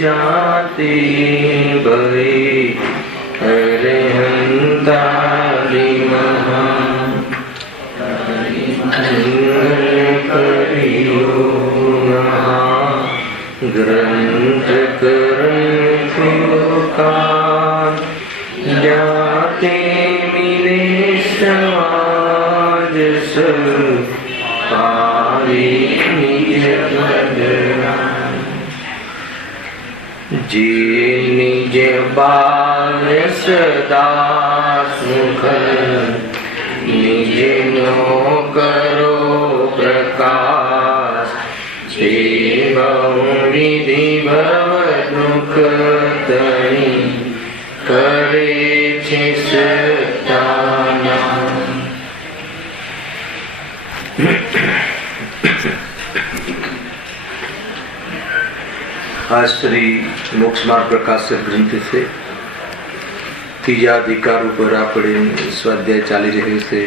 जाते भरे अरहंतारि महा करियो महा ग्रंथ करंथियो का जाते मिले समाज सब पारी निज बदना जे निज बाल सदा सुख निज नो करो प्रकाश से बहुविधि भव दुख तणी करे छे सताना। आज श्री मोक्ष मार्ग प्रकाशक ग्रंथ से तीजा अधिकार पर આપણે સ્વાધ્યાય ચાલી રહ્યો છે।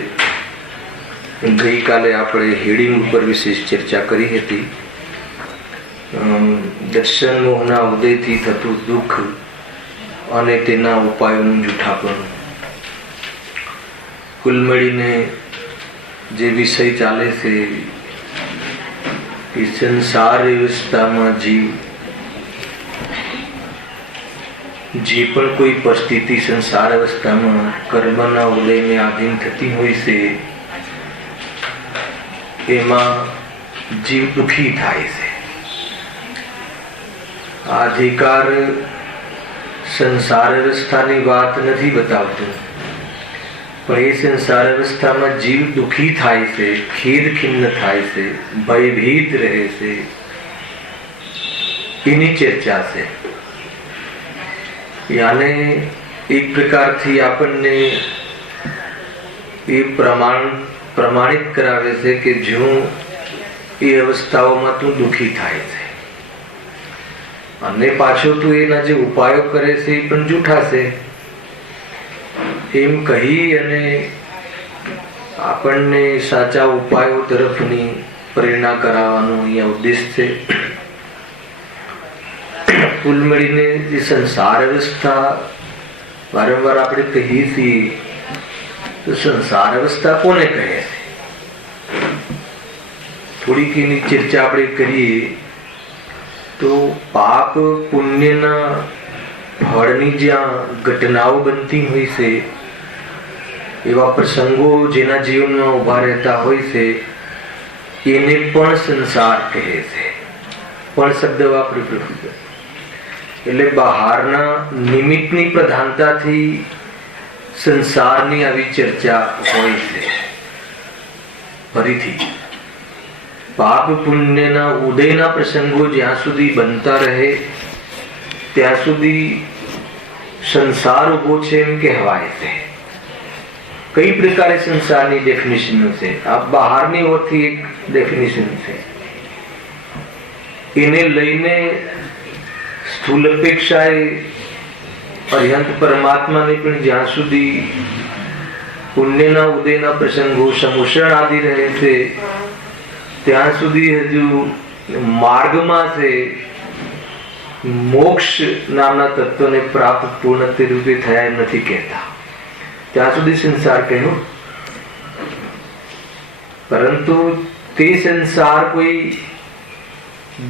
ગઈકાલે આપણે હેડિંગ ઉપર વિશેષ ચર્ચા કરી હતી। દર્શન મોહના ઉદયથી થતું દુઃખ અને તેના ઉપાયોનું જૂઠાપણ, કુલ મળીને જે વિષય ચાલે છે કે સંસાર વ્યવસ્થામાં જીવ જે પણ કોઈ પરિસ્થિતિ સંસાર અવસ્થામાં કર્મના ઉદયને આધીન થતી હોય છે એમાં જીવ દુઃખી થાય છે। આ અધિકાર સંસાર અવસ્થાની વાત નથી બતાવતું, પણ એ સંસાર અવસ્થામાં જીવ દુઃખી થાય છે, ખેદ ખિન્ન થાય છે, ભયભીત રહે છે, એની ચર્ચા છે। याने एक प्रकार थी आपने ये प्रमाणित करावे से कि जो ये अवस्थाओं में तू दुखी थाय छे अने पाछो तू एना जे उपायो करे छे पण जूठा छे एम कही अने आपने साचा उपायो तरफनी प्रेरणा करावानो अहींया उद्देश्य छे। कुल मिलीने जे संसार अवस्था वारंवार આપણે કહીએ છીએ તો સંસાર અવસ્થા કોને કહે છે? થોડીક એની ચર્ચા આપણે કરીએ તો પાપ પુણ્યના ફળની જ્યાં ઘટનાઓ બનતી હોય છે એવા પ્રસંગો જેના જીવનમાં ઉભા રહેતા હોય છે એને પણ સંસાર કહે છે। પણ શબ્દ વાપરી પ્રભુ એટલે બહારના નિમિત્તની પ્રધાનતાથી સંસારની આવી ચર્ચા હોય છે। ફરીથી પાપ પુણ્યના ઉદયના પ્રસંગો જ્યાં સુધી બનતા રહે ત્યાં સુધી સંસાર ઉભો છે એમ કહેવાય છે। કઈ પ્રકારે સંસારની ડેફિનેશન છે? આ બહારની ઓરથી એક ડેફિનેશન છે, એને લઈને स्थूल अपेक्षाए अरिहंत परमात्मा ने पण ज्यां सुधी पुण्यना उदयना प्रसंगो समुषण आदि रहे थे त्यां सुधी हजू मार्गमां से मोक्ष नामना तत्व ने प्राप्त पूर्णते रूपे थया नथी कहता, त्यां सुधी संसार कह्यो। परंतु ते संसार कोई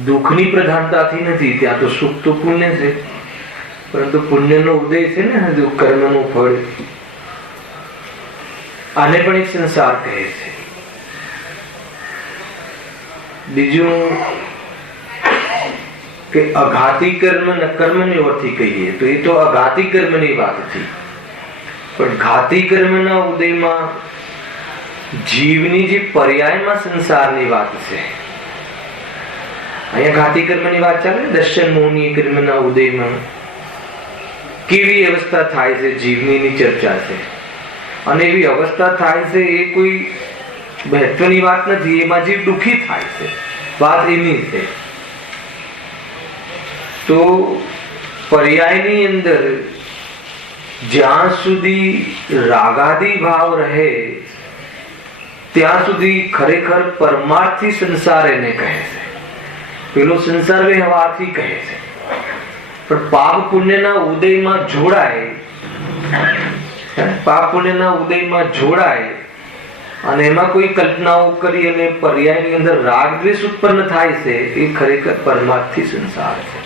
दुखनी प्रधानताथी नहीं, त्या तो सुख तो पुण्य है, परंतु पुण्य नो उदय है ने हजू कर्म नो फल आने पण एक संसार कहे छे। बीजू के अघाती कर्म न कर्म ने ओरथी कहीए तो ये तो अघाती कर्म नी बात थी, पण घाती कर्म ना उदय में जीवनी जे पर्याय में संसार नी बात छे। अहीं घाती कर्मनी વાત ચાલે, દર્શન મોહની કર્મના ઉદયમાં કેવી અવસ્થા થાય છે જીવનીની ચર્ચા છે। અને એવી અવસ્થા થાય છે એ કોઈ મહત્વની વાત નથી, એમાં જીવ દુઃખી થાય છે, વાત એની છે। તો પર્યાયની અંદર જ્યાં સુધી રાગાદી ભાવ રહે ત્યાં સુધી ખરેખર પરમાર્થી સંસાર એને કહે છે. પેલો સંસાર વ્યવહારથી કહે છે. પણ પાપ પુણ્યના ઉદયમાં જોડાય, પાપ પુણ્યના ઉદયમાં જોડાય અને એમાં કોઈ કલ્પનાઓ કરી અને પર્યાયની અંદર રાગ દ્વેષ ઉત્પન્ન થાય છે, એ ખરેખર પરમાર્થી સંસાર છે.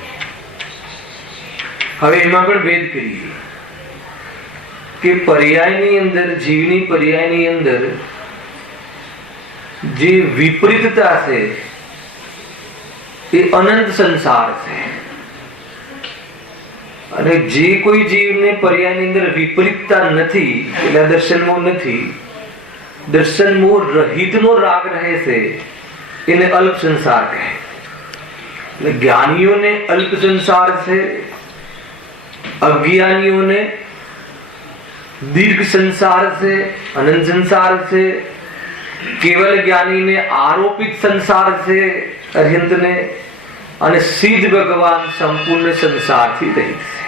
હવે એમાં પણ ભેદ કરીએ કે પર્યાયની અંદર, જીવની પર્યાયની અંદર જે વિપરીતતા છે એ અનંત સંસાર છે. અને જે કોઈ જીવને પર્યાયની અંદર વિપરીતતા નથી, એટલે દર્શન મોહ નથી, દર્શન મોહ રહિતનો રાગ રહે છે, એને અલ્પ સંસાર કહે. એટલે જ્ઞાનીઓને અલ્પ સંસાર છે, અજ્ઞાનીઓને દીર્ઘ સંસાર છે, અનંત સંસાર છે. કેવલ જ્ઞાનીને આરોપિત સંસાર છે અર્યંતને, અને સિદ્ધ ભગવાન સંપૂર્ણ સંસારથી રહિત છે.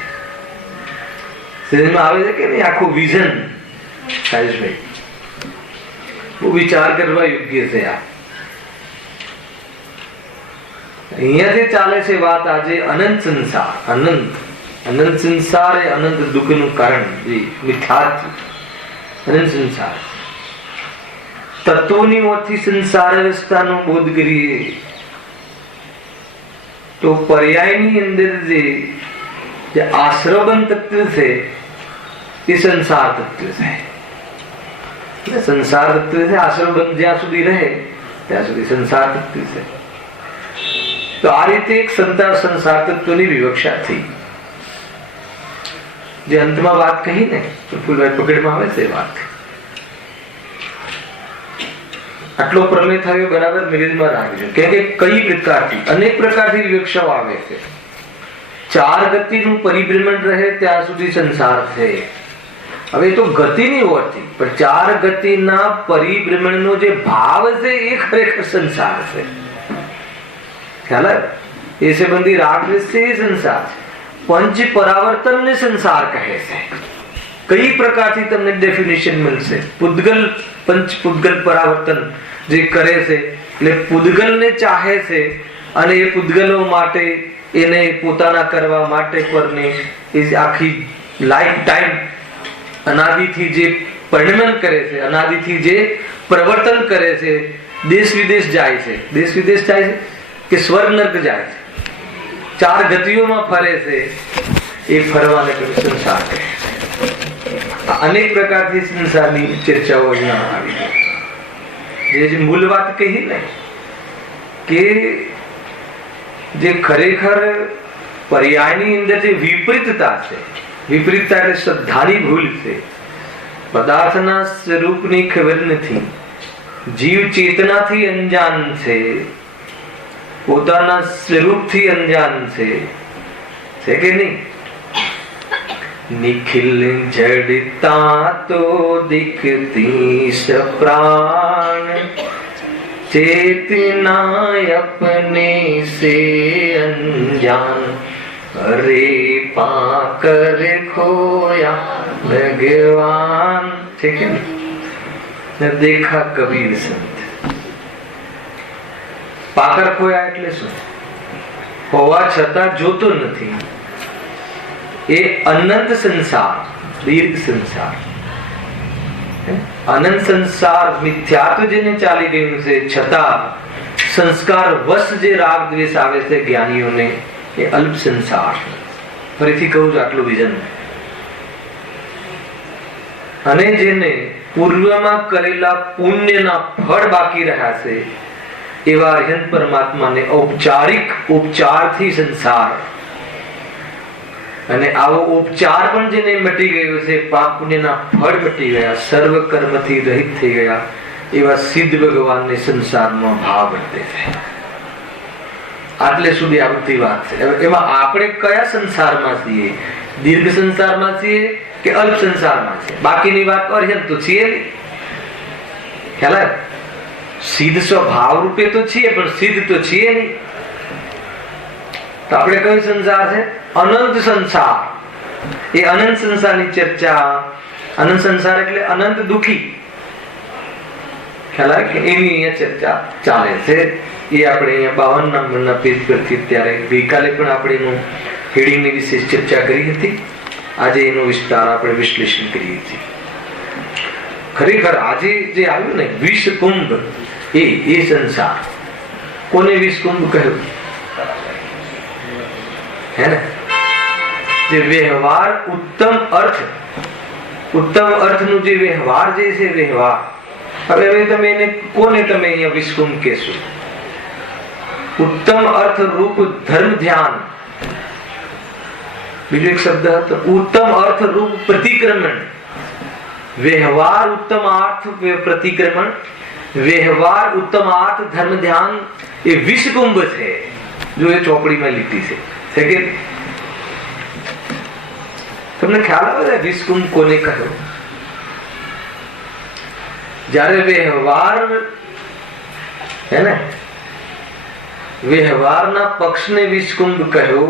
સમજમાં આવે છે કે નહીં? આખું વિઝન સાહેબભાઈ બહુ વિચાર કરવા યોગ્ય છે. આ અહીંયાથી ચાલે છે વાત આજે અનંત સંસાર. અનંત સંસાર એ અનંત દુઃખનું કારણ, જે મિથ્યાત્વ અનંત સંસાર. તત્વોની ઓછી સંસાર અવસ્થાનો બોધ કરીએ તો પર્યાયની અંદર જે આશ્રવણ તત્વ છે એ સંસાર તત્વ છે. સંસાર તત્વ છે. આશ્રવણ જ્યાં સુધી રહે ત્યાં સુધી સંસાર તત્વ છે. તો આ રીતે એક સંસાર તત્વની વિવક્ષા થઈ. જે અંતમાં વાત કહી ને ફૂલભાઈ પકડમાં આવે છે વાત. આટલો પ્રમેય થયો બરાબર મિલિંદમાં રાખજો. કે કઈ પ્રકારથી, અનેક પ્રકારથી વિવક્ષાઓ આવે છે. ચાર ગતિનું પરિભ્રમણ રહે ત્યાં સુધી સંસાર છે. હવે તો ગતિની હોતી, પણ ચાર ગતિના પરિભ્રમણનો જે ભાવ છે એ ખરેખર સંસાર છે. ખ્યાલ આવે? એ સંબંધી રાગ દ્વેષ છે એ સંસાર છે. પંચ પરાવર્તનને સંસાર કહે છે. કઈ પ્રકારથી તમને ડેફિનેશન મળશે? પૂતગલ, પંચ પૂતગલ પરાવર્તન જે કરે છે, એટલે પૂતગલને ચાહે છે અને એ પૂતગલો માટે, એને પોતાના કરવા માટે પરની એ આખી લાઈફ ટાઈમ અનાદિથી જે પરિણમન કરે છે, અનાદિથી જે પ્રવર્તન કરે છે, દેશ વિદેશ જાય છે. દેશ વિદેશ જાય છે કે સ્વર્ગ નર્ક જાય છે, ચાર ગતિઓમાં ફરે છે. એ ફરવાને સંસાર કહે છે. અનેક પ્રકારથી સંસારની ચર્ચાઓ અહીંયા આવી છે. જે મૂળ વાત કહી ને કે જે ખરેખર પર્યાયની અંદર જે વિપરીતતા છે, વિપરીતતા એટલે શ્રદ્ધાની ભૂલ છે. પદાર્થના સ્વરૂપની ખબર નથી, જીવ ચેતનાથી અંજાન છે, પોતાના સ્વરૂપથી અંજાન છે કે નહીં? निखिल जड़ता तो दिखती प्राण, चेतना अपने से अनजान, अरे पाकर खोया भगवान. ठीक है न देखा कबीर संत. પાકર ખોયા એટલે શું? હોવા છતાં જોતો નથી. એ અનંત સંસાર, દીર્ઘ સંસાર, અનંત સંસાર મિથ્યાત્વ જેને ચાલી ગયું છે, છતાં સંસ્કાર વશ જે રાગ દ્વેષ આવે છે જ્ઞાનીઓને, એ અલ્પ સંસાર. ફરીથી કહું છું આટલું વિઝન. અને જેને પૂર્વમાં કરેલા પુણ્યના ફળ બાકી રહ્યા છે એવા અર્યંત પરમાત્માને ઔપચારિક ઉપચારથી સંસાર, અને આવો ઉપચાર પણ જેને મટી ગયો છે, પાપ પુણ્યના ફળ મટી ગયા, સર્વ કર્મથી રહિત થઈ ગયા, એવા સિદ્ધ ભગવાનને સંસારમાં ભાવ વર્તે છે. આટલે સુધી આવતી વાત છે. એમાં આપણે કયા સંસારમાં છીએ? દીર્ઘ સંસારમાં છીએ કે અલ્પ સંસારમાં છીએ? બાકીની વાત અર્યંત તો છીએ નહીં. ખ્યાલ આવે? સિદ્ધ સ્વભાવ રૂપે તો છીએ, પણ સિદ્ધ તો છીએ નહીં. તો આપણે કયો સંસાર છે? અનંત સંસાર. એ અનંત સંસારની ચર્ચા, અનંત સંસાર એટલે અનંત દુઃખી, ખ્યાલ આવે કે એની અહીંયા ચર્ચા ચાલે છે. એ આપણે અહીંયા 52 નંબરના પેજ પરથી ત્યારે ગઈકાલે પણ આપણે એનું હેડિંગની વિશેષ ચર્ચા કરી હતી. આજે એનો વિસ્તાર આપણે વિશ્લેષણ કરીએ છીએ. ખરેખર આજે જે આવ્યું ને વિષ કુંભ, એ સંસાર કોને વિષ કુંભ કહ્યું? હે ને, જે વ્યવહાર ઉત્તમ અર્થનું જે વ્યવહાર જે છે વ્યવહાર, હવે તમે એને કોને તમે અહીંયા વિષ કુંભ કહેશો? ઉત્તમ અર્થ રૂપ ધર્મ ધ્યાન, બીજો એક શબ્દ હતો ઉત્તમ અર્થ રૂપ પ્રતિક્રમણ. વ્યવહાર ઉત્તમ અર્થ પ્રતિક્રમણ, વ્યવહાર ઉત્તમ અર્થ ધર્મ ધ્યાન, એ વિષકુંભ છે. જો એ ચોપડીમાં લીધી છે કે તમને ખ્યાલ આવે વિષકુંભ કોને કહ્યો? જ્યારે વ્યવહાર હે ને, વ્યવહારના પક્ષને વિષકુંભ કહ્યો,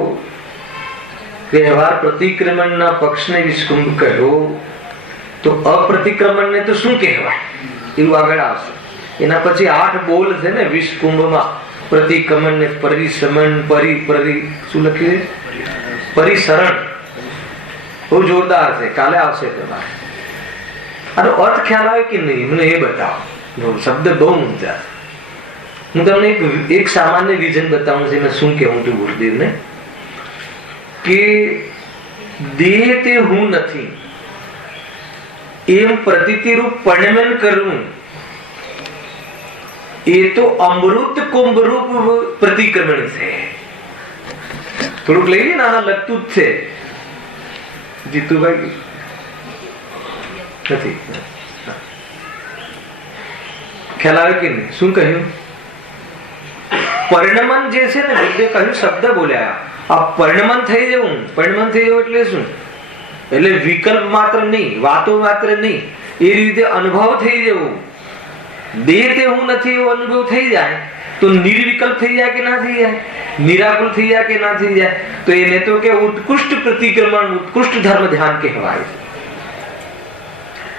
વ્યવહાર પ્રતિક્રમણના પક્ષને વિષકુંભ કહ્યો, તો અપ્રતિક્રમણને તો શું કહેવાય? એવું આગળ આવશે. એના પછી 8 બોલ છે ને વિષકુંભમાં. પ્રતિક્રમણ ને પરિસમન, શું લખ્યું? પરિસરણ. બહુ જોરદાર છે, કાલે આવશે તમારે. આનો અર્થ ખ્યાલ આવે કે નહીં મને એ બતાવો. શબ્દ બહુ ઊંચા છે. હું તમને એક સામાન્ય વિઝન બતાવું છું. મેં શું કહેવું છું ગુરુદેવને કે દેહ તે હું નથી એમ પ્રતીતિરૂપ પરિણમન કરવું, એ તો અમૃત કુંભ રૂપ પ્રતિક્રમણ છે. થોડુંક લઈ લે ને, આના લગતું જ છે. જીતુભાઈ નથી, ખ્યાલ આવે કે નહીં? શું કહ્યું? પરિણમન જે છે ને, કહ્યું શબ્દ બોલ્યા, આ પરિણમન થઈ જવું. પરિણમન થઈ જવું એટલે શું? એટલે વિકલ્પ માત્ર નહીં, વાતો માત્ર નહીં, એ રીતે અનુભવ થઈ જવું. દેહ તે હું નથી એવો અનુભવ થઈ જાય તો નિર્વિકલ્પ થઈ જાય કે ના થઈ જાય? નિરાકુલ થઈ જાય કે ના થઈ જાય? તો એને તો કે ઉત્કૃષ્ટ પ્રતિક્રમણ, ઉત્કૃષ્ટ ધર્મ ધ્યાન કહેવાય.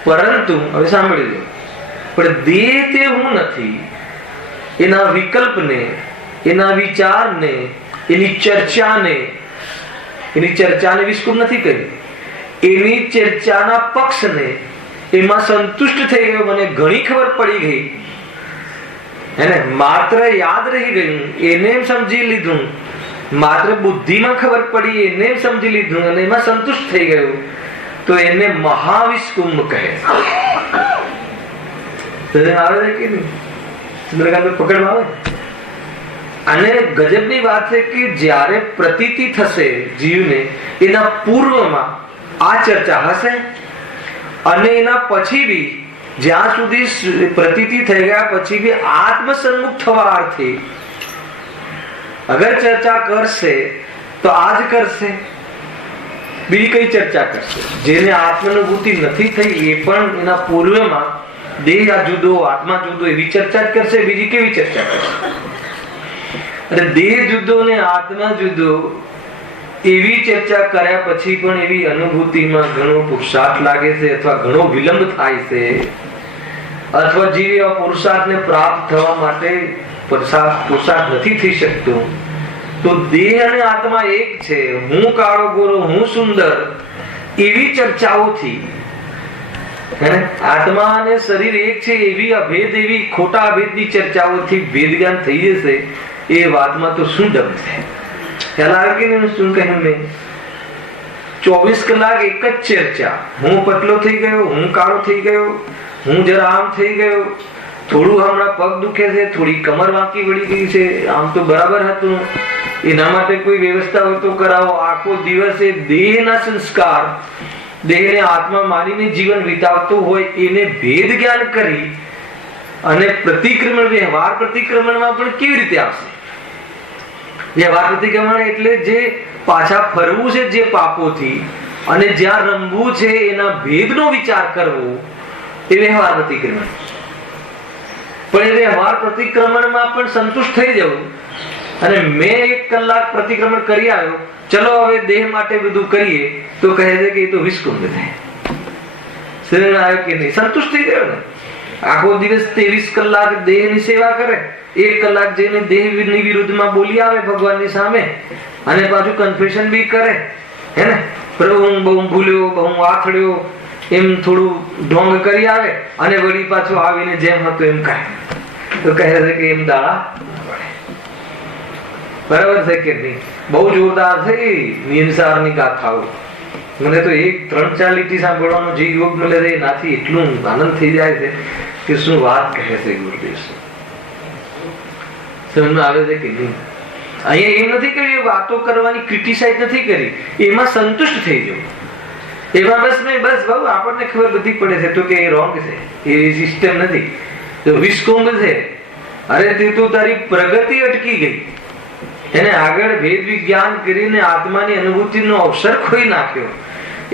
પરંતુ હવે સાંભળી લો, પણ દેહ તે હું નથી એના વિકલ્પને, એના વિચારને, એની ચર્ચાને વિસ્કુપ નથી કરી. એની ચર્ચાના પક્ષને એમાં સંતુષ્ટ થઈ ગયો. મને ઘણી ખબર પડી ગઈ, એને માત્ર યાદ રહી ગયું, એને એમ સમજી લીધું, માત્ર બુદ્ધિમાં ખબર પડી, એને એમ સમજી લીધું અને એમાં સંતુષ્ટ થઈ ગયું, તો એને મહાવિસ્કુંભ કહે. આવે કે નહીં? પકડવા આવે. અને ગજબની વાત છે કે જ્યારે પ્રતીતિ થશે જીવને, એના પૂર્વમાં આ ચર્ચા હશે, અને એના પછી બી જ્યાં સુધી પ્રતીતિ થઈ ગયા પછી બી આત્મસન્મુખ થવા અર્થે અગર ચર્ચા કરશે તો આજ કરશે, બીજી કઈ ચર્ચા કરશે? જેને આત્માનુભૂતિ નથી થઈ એ પણ એના પૂર્વમાં દેહ જુદો, આત્મા જુદો એવી ચર્ચા જ કરશે. બીજી કેવી ચર્ચા કરશે? અને દેહ જુદો ને આત્મા જુદો એવી ચર્ચા કર્યા પછી પણ એવી અનુભૂતિમાં ઘણો પુરુષાર્થ લાગે છે, અથવા ઘણો વિલંબ થાય છે, અથવા જીવ એવા પુરુષાર્થને પ્રાપ્ત થવા માટે પુરુષાર્થ નથી થઈ શકતો. તો દેહ અને આત્મા એક છે, હું કાળો ગોરો, હું સુંદર, એવી ચર્ચાઓથી આત્મા અને શરીર એક છે એવી અભેદ, એવી ખોટા અભેદની ચર્ચાઓથી ભેદ જ્ઞાન થઈ જશે. એ વાતમાં તો શું દમ છે? ખ્યાલ આવે કે નહીં શું કહ્યું મેં? 24 કલાક એક જ ચર્ચા. હું પતલો થઈ ગયો, હું કાળો થઈ ગયો, હું જરા આમ થઈ ગયો, થોડું હમણાં પગ દુખે છે, થોડી કમર વાંકી વળી ગઈ છે, આમ તો બરાબર હતું, એના માટે કોઈ વ્યવસ્થા હોય તો કરાવો. આખો દિવસ એ દેહના સંસ્કાર, દેહને આત્મા માનીને જીવન વિતાવતું હોય એને ભેદ જ્ઞાન કરી અને પ્રતિક્રમણ, વ્યવહાર પ્રતિક્રમણમાં પણ કેવી રીતે આવશે? વ્યવહાર પ્રતિક્રમણ એટલે જે પાછા ફરવું છે જે પાપોથી, અને જ્યાં રમવું છે એના ભેદનો વિચાર કરવો, એ વ્યવહાર પ્રતિક્રમણ. પણ એ વ્યવહાર પ્રતિક્રમણમાં પણ સંતુષ્ટ થઈ જવું, અને મેં 1 કલાક પ્રતિક્રમણ કરી આવ્યો, ચલો હવે દેહ માટે બધું કરીએ, તો કહે છે કે એ તો વિસ્કુંભ થાય. શરીર આવ્યો કે નહીં, સંતુષ્ટ થઈ ગયો ને. આખો દિવસ 23 કલાક દેહની સેવા કરે, 1 કલાક જઈને દેહની વિરુદ્ધમાં બોલી આવે ભગવાનની સામે, અને પાછું કન્ફેશન બી કરે, હે ને, પ્રભુ હું બહુ ભૂલ્યો, બહુ આથડ્યો, એમ થોડું ઢોંગ કરી આવે, અને વળી પાછો આવીને જેમ હતો એમ કહે. તો કહે છે કે એમ દાડા બરાબર છે કે નહીં? બહુ જોરદાર છે નિયમસારની ગાથાઓ. મને તો 3-4 લીટી સાંભળવાનો જે યોગ મળે છે એનાથી એટલું આનંદ થઈ જાય છે કે શું વાત કહે છે ગુરુદેવ. સમજમાં આવે છે કે નહીં? અહીંયા એમ નથી કર્યું વાતો કરવાની, ક્રિટિસાઇઝ નથી કરી, એમાં સંતુષ્ટ થઈ જવું. એમાં બસ બહુ આપણને ખબર બધી પડે છે તો કે એ રોંગ છે, એ સિસ્ટમ નથી. તો વિસ્કુંભ છે, અરે તે તો તારી પ્રગતિ અટકી ગઈ, એને આગળ ભેદ વિજ્ઞાન કરીને આત્માની અનુભૂતિનો અવસર ખોઈ નાખ્યો,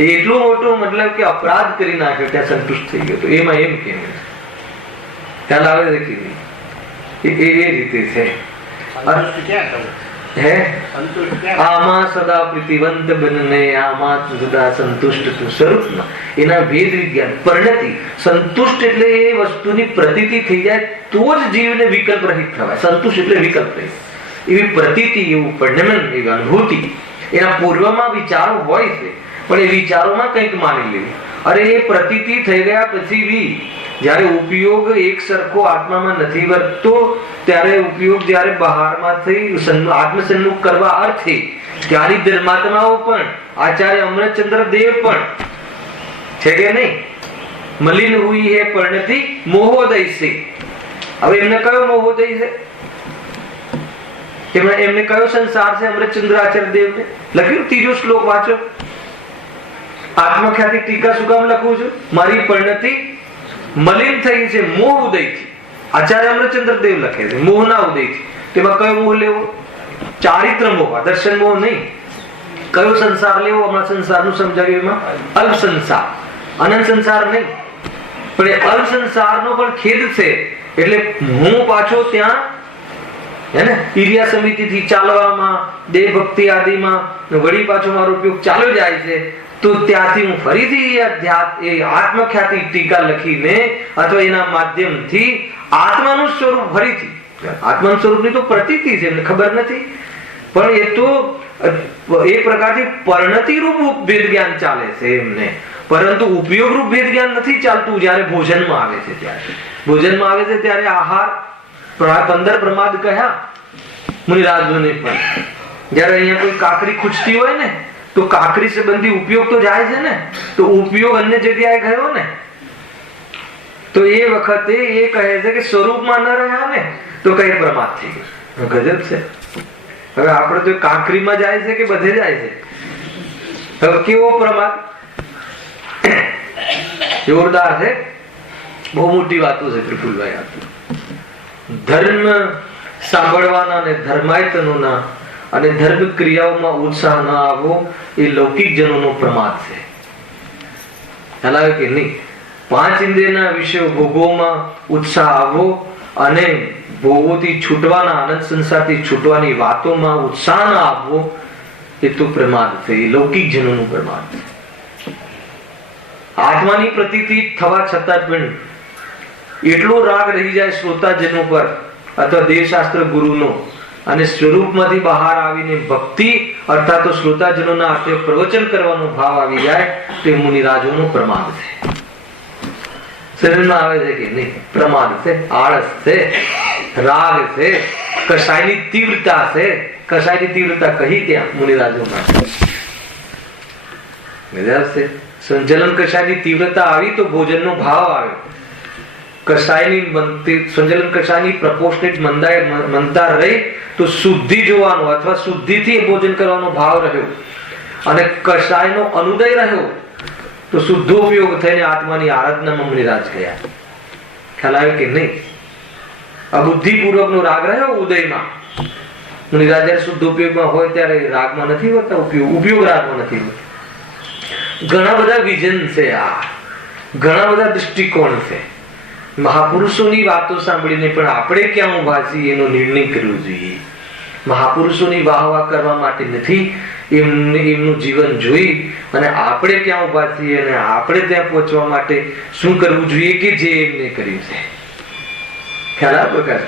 એટલો મોટો મતલબ કે અપરાધ કરી નાખ્યો, ત્યાં સંતુષ્ટ થઈ ગયો. તો એમાં એમ કેમ ખ્યાલ આવે છે કે એ રીતે છે. આમાં સદા પ્રીતિવંત બનને, આમાં સદા સંતુષ્ટ તું સ્વરૂપમાં. એના ભેદ વિજ્ઞાન પરિણતિ, સંતુષ્ટ એટલે એ વસ્તુની પ્રતીતિ થઈ જાય તો જ જીવને વિકલ્પ રહિત થવાય. સંતુષ્ટ એટલે વિકલ્પ રહિત, એવી પ્રતીતિ, એવું પરિણમન, એવી અનુભૂતિ. એના પૂર્વમાં વિચારો હોય છે, પણ એ વિચારોમાં કંઈક માની લેવું. અરે એ પ્રતીતિ થઈ ગયા પછી બી જયારે ઉપયોગ એક સરખો આત્મામાં નથી વર્તતો, ત્યારે ઉપયોગ જયારે બહારમાંથી આત્મસન્મુખ કરવા અર્થે, ત્યારે ધર્માત્માઓ પણ, આચાર્ય અમૃતચંદ્ર દેવ પણ છે કે નહીં, મલિન હુઈ હે પરિણતિ મોહોદય છે. હવે એમને કયો મોહોદય છે? એમને કયો સંસાર છે? અમૃતચંદ્ર આચાર્ય દેવને લખ્યું, 3જો શ્લોક વાંચો. આત્મખ્યાતિ ટીકા શું કામ લખું છું? મારી પરિણતિ મલિન થઈ છે મોહ ઉદયથી. આચાર્ય અમૃતચંદ્ર દેવ લખે છે મોહના ઉદયથી. તેમાં કયો મોહ લેવો? ચારિત્ર મોહ, દર્શન મોહ નહીં. કયો સંસાર લેવો? હમણાં સંસારનું સમજાવ્યું, એમાં અલ્પ સંસાર, અનંત સંસાર નહીં. પણ એ અલ્પ સંસારનો પણ ખેદ છે, એટલે હું પાછો ત્યાં હે ને ઈર્યા સમિતિથી ચાલવામાં, દેહ ભક્તિ આદિમાં વળી પાછો મારો ઉપયોગ ચાલ્યો જાય છે. તો ત્યાંથી હું ફરીથી એ આત્મખ્યાતિ ટીકા લખીને અથવા એના માધ્યમથી આત્માનું સ્વરૂપ ફરીથી, આત્માનું સ્વરૂપની તો પ્રતીતિ છે, એમને ખબર નથી, પણ એ તો એક પ્રકારથી પરિણતિ રૂપ ભેદ જ્ઞાન ચાલે છે એમને, પરંતુ ઉપયોગ રૂપ ભેદ જ્ઞાન નથી ચાલતું. જયારે ભોજનમાં આવે છે, ત્યારે આહાર 15 પ્રમાદ કહ્યા મુનિરાજોને. પણ જયારે અહીંયા કોઈ કાકરી ખૂંચતી હોય ને, તો કાકરી સંબંધી ઉપયોગ તો જાય છે ને, તો ઉપયોગ અન્ય જગ્યાએ ગયો ને, તો એ વખતે એ કહે છે કે સ્વરૂપમાં ન રહ્યા ને તો કઈ પ્રમાદ થઈ ગયો. ગજબ છે. હવે આપણે તો કાકરીમાં જાય છે કે બધે જાય છે? હવે કેવો પ્રમાદ! જોરદાર છે, બહુ મોટી વાતો છે ત્રિપુલભાઈ. ધર્મ સાંભળવાના ને ધર્માયતનોના અને ધર્મ ક્રિયાઓમાં ઉત્સાહ ન આવવો એ લૌકિક જનોનો પ્રમાદ છે. ખ્યાલ આવે કે નહીં? 5 ઇન્દ્રિયના વિષયો ભોગોમાં ઉત્સાહ આવવો અને ભોગોથી છૂટવાના, અનંત સંસારથી છૂટવાની વાતોમાં ઉત્સાહ ન આવવો એ તો પ્રમાદ છે, એ લૌકિક જનોનું પ્રમાદ છે. આત્માની પ્રતીતિ થવા છતાં પણ એટલો રાગ રહી જાય શ્રોતાજનો પર અથવા દેવશાસ્ત્ર ગુરુનો, અને સ્વરૂપમાંથી બહાર આવીને ભક્તિ અર્થાત તો શ્રોતાજનોના હાથે પ્રવચન કરવાનો ભાવ આવી જાય, તે મુનિરાજોનો પ્રમાદ છે. શરીરમાં આવે છે કે નહીં? પ્રમાદ છે, આળસ છે, રાગ છે, કસાયની તીવ્રતા છે. કસાયની તીવ્રતા કહી ત્યાં મુનિરાજોમાં સંજલન કસાયની તીવ્રતા આવી તો ભોજનનો ભાવ આવ્યો. કસાયની સંજલન કસાયની પ્રપોર્શનેટ મંદાર રહી તો શુદ્ધિ જોવાનો અથવા શુદ્ધિથી ભોજન કરવાનો ભાવ રહ્યો, અને કસાયનો અનુદય રહ્યો તો શુદ્ધો ઉપયોગ થઈને આત્માની આરાધનામાં મુનિરાજ ગયા. ખ્યાલ આવ્યો કે નહીં? અબુદ્ધિપૂર્વકનો રાગ રહ્યો ઉદયમાં. મુનિરાજ જયારે શુદ્ધ ઉપયોગમાં હોય ત્યારે રાગમાં નથી હોતા, ઉપયોગ રાગમાં નથી હોતા. ઘણા બધા વિઝન છે, આ ઘણા બધા દૃષ્ટિકોણ છે. મહાપુરુષોની વાતો સાંભળીને પણ આપણે ક્યાં ઉભા છીએ એનો નિર્ણય કરવો જોઈએ. મહાપુરુષોની વાહવા કરવા માટે નથી, એમનું જીવન જોઈ અને આપણે ક્યાં ઉભા છીએ અને આપણે ત્યાં પહોંચવા માટે શું કરવું જોઈએ કે જે એમને કર્યું છે. ખ્યાલ આ પ્રકાર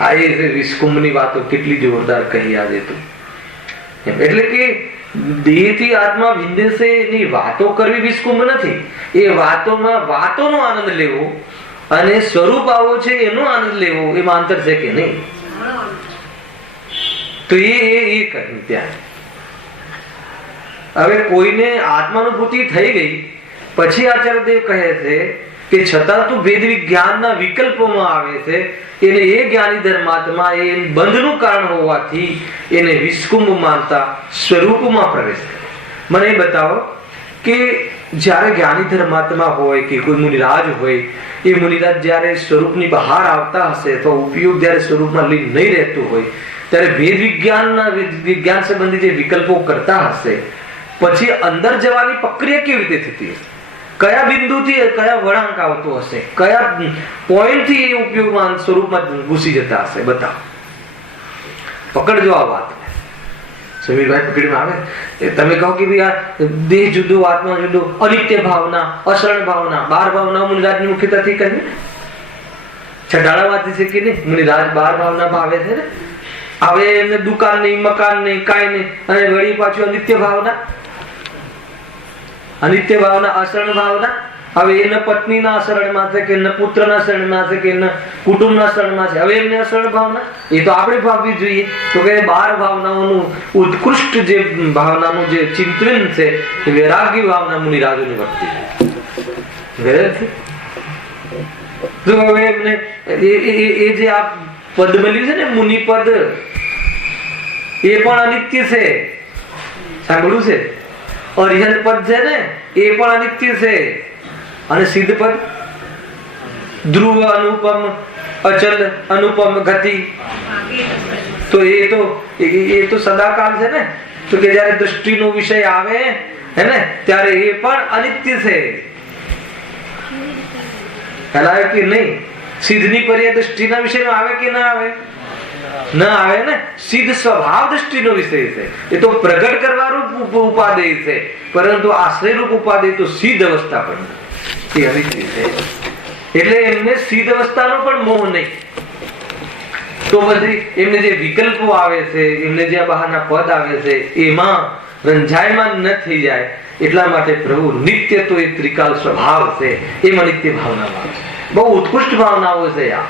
આ એ વિસ્કુંભની વાતો કેટલી જોરદાર કહી આજે તો. એટલે કે દેહથી આત્મા વિંદે છે એની વાતો કરવી વિસ્કુંભ નથી. એ વાતોમાં વાતોનો આનંદ લેવો અને સ્વરૂપ આવો છે એનો આનંદ લેવો, એમાં અંતર છે કે નહીં? તો એ કર્યું ત્યાં. હવે કોઈને આત્માનુભૂતિ થઈ ગઈ પછી આચાર્યદેવ કહે છે કે છતાં તું ભેદ વિજ્ઞાનના વિકલ્પોમાં આવે છે, એને એ જ્ઞાની ધર્માત્મા એ બંધનું કારણ હોવાથી એને વિસ્કુંભ માનતા સ્વરૂપમાં પ્રવેશ કરે. મને એ બતાવો કે જ્યારે જ્ઞાની ધર્માત્મા હોય કે કોઈ મુનિરાજ હોય, એ મુનિરાજ જ્યારે સ્વરૂપની બહાર આવતા હશે તો ઉપયોગ જ્યારે સ્વરૂપમાં લીન નહીં રહેતું હોય ત્યારે ભેદ વિજ્ઞાન સંબંધી જે વિકલ્પો કરતા હશે પછી અંદર જવાની પ્રક્રિયા કેવી રીતે થતી હશે? કયા બિંદુથી કયા વળાંક આવતો હશે? કયા પોઈન્ટથી એ ઉપયોગમાં સ્વરૂપમાં ઘૂસી જતા હશે? બતાવો, પકડજો આ વાત. સમીરભાઈ પકડીમાં આવે તમે કહો કે ભાઈ આ દેહ જુદો આત્મા જુદો, અનિત્ય ભાવના, અશરણ ભાવના, 12 ભાવના મુનિરાજની મુખ્યતાથી કરી છટાળાવાથી છે કે નહીં? મુનિરાજ 12 ભાવના ભાવે છે ને. હવે એમને દુકાન નહીં, મકાન નહીં, કાંઈ નહીં, અને વળી પાછું અનિત્ય ભાવના, અનિત્ય ભાવના, અશરણ ભાવના. હવે એના પત્નીના અશરણમાં છે કે એના પુત્રના શરણમાં છે કે એના કુટુંબના શરણમાં છે. હવે એમને અશરણ ભાવના એ તો આપણે ભાવવી જોઈએ. તો કે 12 ભાવનાઓનું ઉત્કૃષ્ટ જે ભાવનાનું જે ચિંતન છે એ વૈરાગ્ય ભાવના મુનિરાજોની વર્તી. તો હવે એમને એ જે આ પદ મળ્યું છે ને મુનિ પદ, એ પણ અનિત્ય છે. સાંભળ્યું છે? અરિહંત પદ છે ને એ પણ અનિત્ય છે. અને સિદ્ધ પદ ધ્રુવ અનુપમ અચલ અનુપમ ગતિ, તો એ તો સદાકાલ છે ને. તો કે જયારે દૃષ્ટિનો વિષય આવે હે ને ત્યારે એ પણ અનિત્ય છે. ખ્યાલ કે નહીં? સિદ્ધની પર્યાય દૃષ્ટિના વિષયનો આવે કે ના આવે? ના આવે ને. સિદ્ધ સ્વભાવ દૃષ્ટિનો વિષય છે, એ તો પ્રગટ કરવાનું ઉપાદેય છે, પરંતુ આશ્રયરૂપ ઉપાદેય તો સિદ્ધ અવસ્થા પણ એ અનિત્ય છે. એટલે એમને સિદ્ધ અવસ્થાનો પણ મોહ નહીં. તો પછી એમને જે વિકલ્પો આવે છે, એમને જે બહારના પદ આવે છે એમાં રંજાયમાન ન થઈ જાય એટલા માટે પ્રભુ નિત્ય તો એ ત્રિકાલ સ્વભાવ છે, એમાં નિત્ય ભાવનામાં બહુ ઉત્કૃષ્ટ ભાવનાઓ છે. આ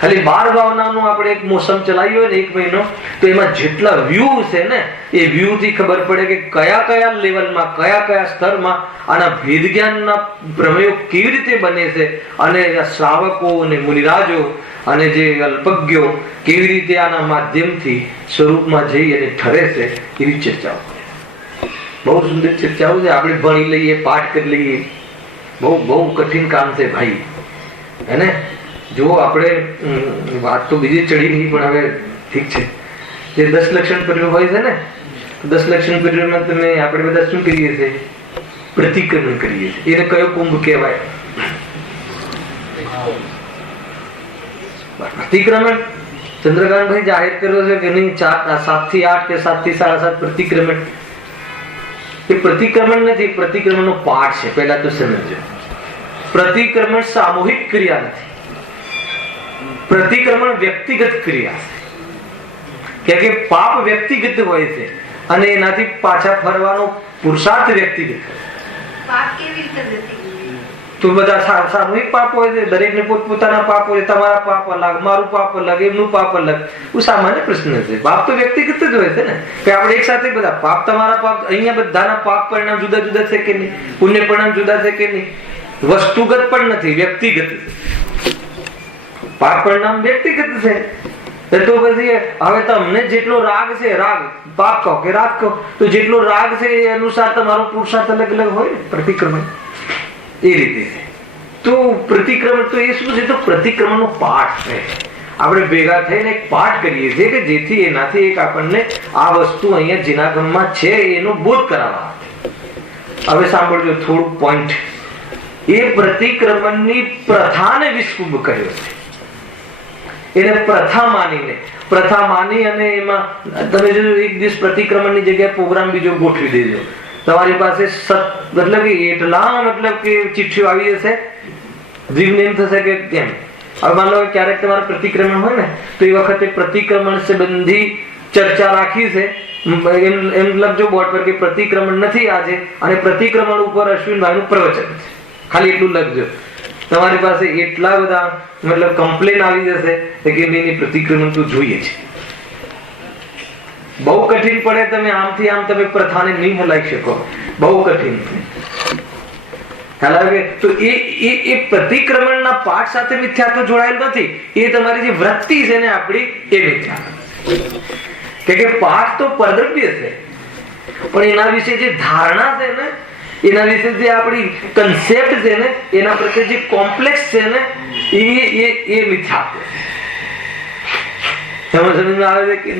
ખાલી 12 ભાવનાનું આપણે એક મોસમ ચલાવ્યો ને 1 મહિનો, તો એમાં જેટલા વ્યૂ છે ને એ વ્યૂ થી ખબર પડે કે કયા કયા લેવલમાં, કયા કયા સ્તરમાં આના ભેદ જ્ઞાનના પ્રમેયો કેવી રીતે બને છે, અને શ્રાવકો અને મુનિરાજો અને જે અલ્પજ્ઞો કેવી રીતે આના માધ્યમથી સ્વરૂપમાં જઈ અને ઠરે છે, એવી ચર્ચાઓ. બહુ સુંદર ચર્ચાઓ છે. આપણે ભણી લઈએ, પાઠ કરી લઈએ, બહુ કઠિન કામ છે ભાઈ. એને જો આપણે વાત તો બીજી ચડી નહીં, પણ હવે ઠીક છે. જે 10 લક્ષણ પર્યો હોય છે ને, 10 લક્ષણ પર્યોમાં તમે આપણે બધા શું કરીએ છીએ? પ્રતિક્રમણ કરીએ છીએ. એને કયો કુંભ કહેવાય? પ્રતિક્રમણ ચંદ્રકાંતભાઈ જાહેર કર્યો છે કે નહીં? 7 થી 8 કે 7 થી 7.5 પ્રતિક્રમણ. એ પ્રતિક્રમણ નથી, પ્રતિક્રમણનો પાઠ છે. પહેલા તો સમજો, પ્રતિક્રમણ સામૂહિક ક્રિયા નથી, પ્રતિક્રમણ વ્યક્તિગત ક્રિયા છે. કે પાપ વ્યક્તિગત હોય છે અને એનાથી પાછા ફરવાનો પુરુષાર્થ વ્યક્તિગત. પાપ કેવી રીતે? તો બધા સામૂહિક પાપ હોય છે, દરેકને પોતપોતાના પાપ હોય. તમારા પાપ અલગ, મારું પાપ અલગ, એમનું પાપ અલગ. એ સામાન્ય પ્રશ્ન છે. પાપ તો વ્યક્તિગત જ હોય છે ને, કે આપણે એક સાથે બધા પાપ, તમારા પાપ, અહીંયા બધાના પાપ પરિણામ જુદા જુદા છે કે નહીં? પુણ્ય પરિણામ જુદા છે કે નહીં? વસ્તુગત પણ નથી, વ્યક્તિગત છે. પાપ પરિણામ વ્યક્તિગત છે. તો પછી હવે તમને જેટલો રાગ છે, રાગ પાપ કહો કે રાગ કહો, તો જેટલો રાગ છે એ અનુસાર તમારો પુરુષાર્થ અલગ અલગ હોય ને. પ્રતિક્રમણ એ રીતે છે. તો પ્રતિક્રમણ તો એ શું છે? તો પ્રતિક્રમણનો પાઠ છે. આપણે ભેગા થઈને એક પાઠ કરીએ છીએ કે જેથી એનાથી એક આપણને આ વસ્તુ અહીંયા જીનાગમમાં છે એનો બોધ કરાવવા. હવે સાંભળજો થોડું પોઈન્ટ. એ પ્રતિક્રમણની પ્રથાને વિસ્કુંભ કર્યો છે. એને પ્રથા માની અને એમાં તમે જો એક દિવસ પ્રતિક્રમણની જગ્યાએ પ્રોગ્રામ બીજો ગોઠવી દેજો. તમારી પાસે મતલબ કે એટલા મતલબ કે ચિઠ્ઠીઓ આવી જશે, જીવને એમ થશે કે કેમ. હવે માન લો ક્યારેક તમારે પ્રતિક્રમણ હોય ને તો એ વખતે પ્રતિક્રમણ સંબંધી ચર્ચા રાખી છે, એમ લખજો બોર્ડ પર કે પ્રતિક્રમણ નથી આજે, અને પ્રતિક્રમણ ઉપર અશ્વિનભાઈનું પ્રવચન છે, ખાલી એટલું લખજો. તમારી પાસે એટલા બધા મતલબ કમ્પ્લેન આવી જશે કે એની પ્રતિક્રમણ તો જોઈએ છે. બહુ કઠિન પડે, તમે આમથી આમ તમે પ્રથાને નહીં હલાવી શકો, બહુ કઠિન હલાવે. તો એ પ્રતિક્રમણના પાઠ સાથે મિથ્યાત્વ જોડાયેલું નથી, એ તમારી જે વૃત્તિ છે ને આપણી એ મિથ્યાત્વ. કે પાઠ તો પરદ્રવ્ય છે, પણ એના વિશે જે ધારણા છે ને, એના વિશે જે આપણી કન્સેપ્ટ છે ને, એના પ્રત્યે જે કોમ્પ્લેક્સ છે ને, એ મિથ્યાત્વ. સમજમાં આવે છે કે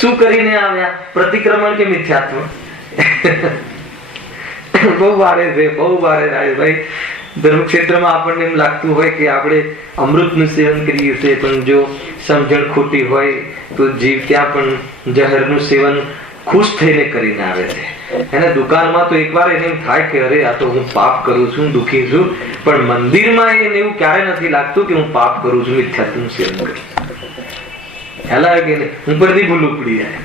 શું કરીને આવ્યા, પ્રતિક્રમણ કે મિથ્યાત્વ? બહુ ભારે છે, બહુ ભારે ભાઈ. ધર્મક્ષેત્રમાં આપણને એમ લાગતું હોય કે આપણે અમૃતનું સેવન કરીએ છીએ, પણ જો સમજણ ખોટી હોય તો જીવ ત્યાં પણ જહરનું સેવન ખુશ થઈને કરીને આવે છે. એને દુકાનમાં તો એકવાર એને એમ થાય કે અરે આ તો હું પાપ કરું છું, દુઃખી છું, પણ મંદિરમાં એને એવું ક્યારે નથી લાગતું કે હું પાપ કરું છું, મિથ્યાત્વનું સેવન કરું. હેલા કે હું પરથી ભૂલું પડી જાય.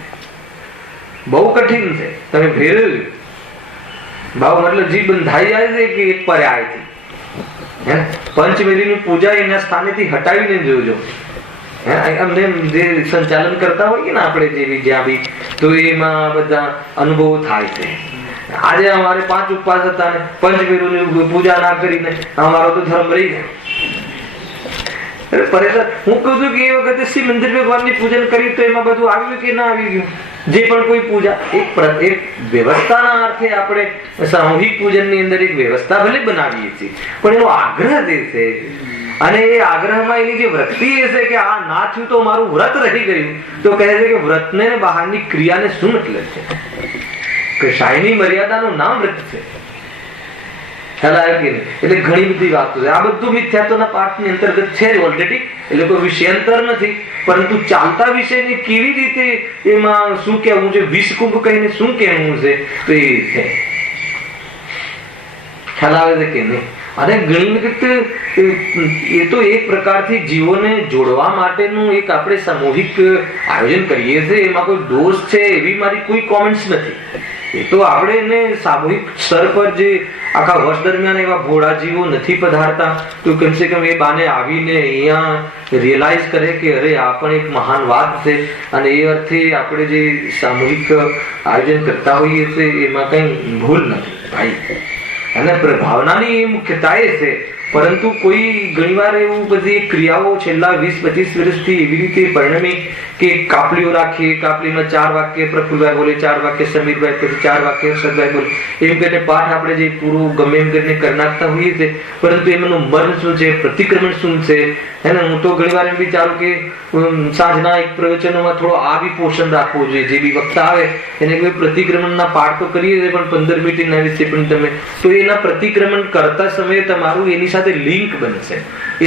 બહુ કઠિન છે. તમે ફેરવ્યું ભાવ મતલબ જી બંધાઈ જાય છે કે એક પર્યાયથી પંચમેરીની પૂજા એના સ્થાનેથી હટાવીને જોજો. અમને જે સંચાલન કરતા હોઈએ ને આપણે જેવી જ્યાં બી, તો એમાં બધા અનુભવો થાય છે. આજે અમારે 5 ઉપવાસ હતા ને પંચમેરુની પૂજા ના કરીને અમારો તો ધર્મ રહી જાય. હું કહું છું કે એ વખતે શ્રી મંદિર ભગવાનની પૂજન કરી તો એમાં બધું આવ્યું કે ના આવી ગયું? જે પણ કોઈ પૂજા એક વ્યવસ્થાના અર્થે આપણે સામૂહિક પૂજનની અંદર એક વ્યવસ્થા ભલે બનાવીએ છીએ, પણ એનો આગ્રહ જે છે, અને એ આગ્રહમાં એની જે વૃત્તિ એ છે કે આ ના થયું તો મારું વ્રત રહી ગયું, તો કહે છે કે વ્રતને બહારની ક્રિયાને શું મતલબ છે? કે શાયની મર્યાદાનું નામ વ્રત છે. એટલે ઘણી બધી વાતો છે. આ બધું મિથ્યાત્વના પાઠની અંતર્ગત છે ઓલરેડી, એટલે કોઈ વિષયાંતર નથી, પરંતુ ચાલતા વિષયને કેવી રીતે એમાં શું કહેવું છે, વિષકુંભ કહીને શું કહેવું છે, તો એ છે. ખ્યાલ આવે છે કે નહીં? અને ઘણી વખત એ તો એક પ્રકારથી જીવોને જોડવા માટેનું એક આપણે સામૂહિક આયોજન કરીએ છીએ, એમાં કોઈ દોષ છે એવી મારી કોઈ કોમેન્ટ્સ નથી. એ તો આપણે એને સામૂહિક સ્તર પર જે આખા વર્ષ દરમિયાન એવા ભોળા જીવો નથી પધારતા, તો કમસે કમ એ બાને આવીને અહીંયા રિયલાઇઝ કરે કે અરે આ પણ એક મહાન વાત છે, અને એ અર્થે આપણે જે સામૂહિક આયોજન કરતા હોઈએ છીએ એમાં કઈ ભૂલ નથી ભાઈ. અને પ્રભાવનાની એ મુખ્યતા એ છે, પરંતુ કોઈ ઘણીવાર એવું બધી ક્રિયાઓ છેલ્લા 20-25 વર્ષથી એવી રીતે પરિણમી કે કાપલીઓ રાખીએ, કાપલીમાં 4 વાક્ય પ્રફુલભાઈ બોલે, 4 વાક્ય સમીરભાઈ, પછી 4 વાક્ય હર્ષદભાઈ બોલે, એમ કરીને પાઠ આપણે જે પૂરું ગમે એમ કરીને કરી નાખતા હોઈએ છીએ, પરંતુ એમનું મર્મ શું છે, પ્રતિક્રમણ શું છે. એને હું તો ઘણીવાર એમ વિચારું કે સાંજના એક પ્રવચનોમાં થોડો આ બી પોષણ રાખવું જોઈએ. જે બી વક્તા આવે એને કોઈ પ્રતિક્રમણના પાઠ તો કરીએ છીએ, પણ 15 મિનિટ એના વિશે પણ તમે તો એના પ્રતિક્રમણ કરતા સમયે તમારું એની સાથે લિંક બનશે,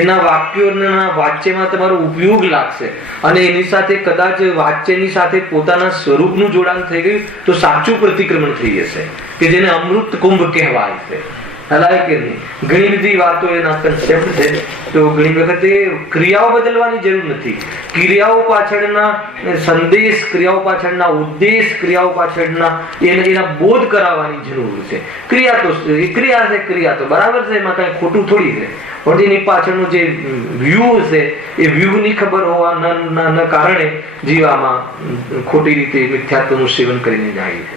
એના વાક્યોના વાચ્યમાં તમારો ઉપયોગ લાગશે, અને એની સાથે કદાચ વાચ્યની સાથે પોતાના સ્વરૂપનું જોડાણ થઈ ગયું તો સાચું પ્રતિક્રમણ થઈ જશે, કે જેને અમૃત કુંભ કહેવાય છે. હલાય કે નહીં? ઘણી બધી વાતો એના કન્સેપ્ટ છે. તો ઘણી વખતે ક્રિયાઓ બદલવાની જરૂર નથી, ક્રિયાઓ પાછળના સંદેશ, ક્રિયાઓ પાછળના ઉદ્દેશ, ક્રિયાઓ પાછળના એના બોધ કરાવવાની જરૂર છે. ક્રિયા તો ક્રિયા તો બરાબર છે, એમાં કઈ ખોટું થોડી છે, પણ એની પાછળનું જે વ્યૂહ છે એ વ્યૂહની ખબર હોવાના કારણે જીવામાં ખોટી રીતે મિથ્યાત્વનું સેવન કરીને જાય છે.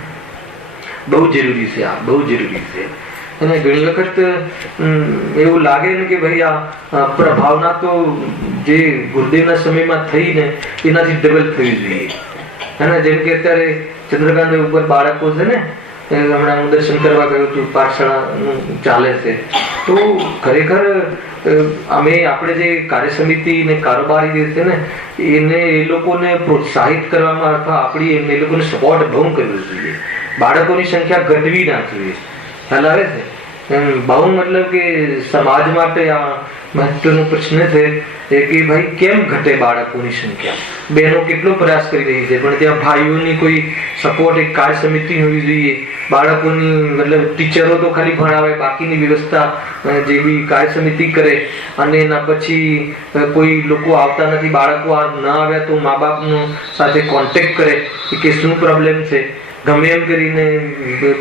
બહુ જરૂરી છે, આ બહુ જરૂરી છે. અને ઘણી વખત એવું લાગે ને કે ભાઈ આ પ્રભાવના તો જે ગુરુદેવના સમયમાં થઈને એનાથી ડબલ થવી જોઈએ. અને જેમ કે અત્યારે ચંદ્રકાંત ઉપર બાળકો છે ને, હમણાં હું દર્શન કરવા ગયો છું, પાઠશાળા ચાલે છે, તો ખરેખર અમે આપણે જે કાર્ય સમિતિ ને કારોબારી જે છે ને એને એ લોકોને પ્રોત્સાહિત કરવામાં અથવા આપણી એ લોકોને સપોર્ટ બહુ કરવો જોઈએ. બાળકોની સંખ્યા ઘટવી ના જોઈએ. ખ્યાલ આવે છે? બહુ મતલબ કે સમાજ માટે આ મહત્વનો પ્રશ્ન છે કે ભાઈ કેમ ઘટે બાળકોની સંખ્યા. બહેનો કેટલો પ્રયાસ કરી રહી છે પણ ત્યાં ભાઈઓની કોઈ સપોર્ટ, એક કાર્ય સમિતિ હોવી જોઈએ. બાળકોની મતલબ ટીચરો તો ખાલી ભણાવે, બાકીની વ્યવસ્થા જે બી કાર્ય સમિતિ કરે. અને એના પછી કોઈ લોકો આવતા નથી, બાળકો ન આવ્યા તો મા બાપનો સાથે કોન્ટેક્ટ કરે કે શું પ્રોબ્લેમ છે, ગમે એમ કરીને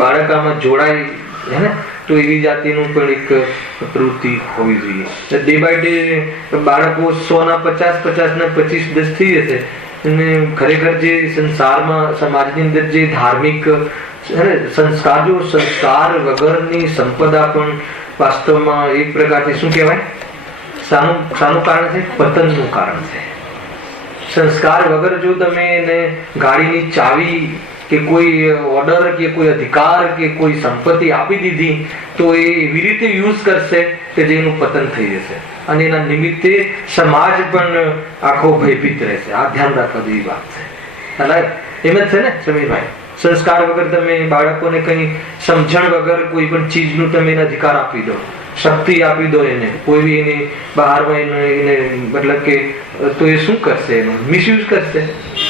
બાળક આમાં જોડાય હે ને. તો એવી જાતિનું પણ એક પ્રવૃત્તિ હોવી જોઈએ. ડે બાય ડે બાળકો 100 ના 50, 50 ના 25, 10 થઈ જશે. અને ખરેખર જે સંસારમાં સમાજની અંદર જે ધાર્મિક સંસ્કાર, જો સંસ્કાર વગરની સંપદા પણ વાસ્તવમાં એક પ્રકારથી શું કહેવાય, શાનું કારણ છે? પતનનું કારણ છે. સંસ્કાર વગર જો તમે એને ગાડીની ચાવી કે કોઈ ઓર્ડર કે કોઈ અધિકાર કે કોઈ સંપત્તિ આપી દીધી તો એ એવી રીતે યુઝ કરશે કે જેનું પતન થઈ જશે. અને એના નિમિત્તે સમાજ પણ આખો ભયભીત રહેશે. આ ધ્યાન રાખવા જેવી વાત છે. એમ જ છે ને સમીરભાઈ? સંસ્કાર વગર તમે બાળકોને કઈ સમજણ વગર કોઈ પણ ચીજનું તમે એને અધિકાર આપી દો, શક્તિ આપી દો એને, કોઈ બી એને બહારમાં એને મતલબ કે તો એ શું કરશે? એનો મિસયુઝ કરશે.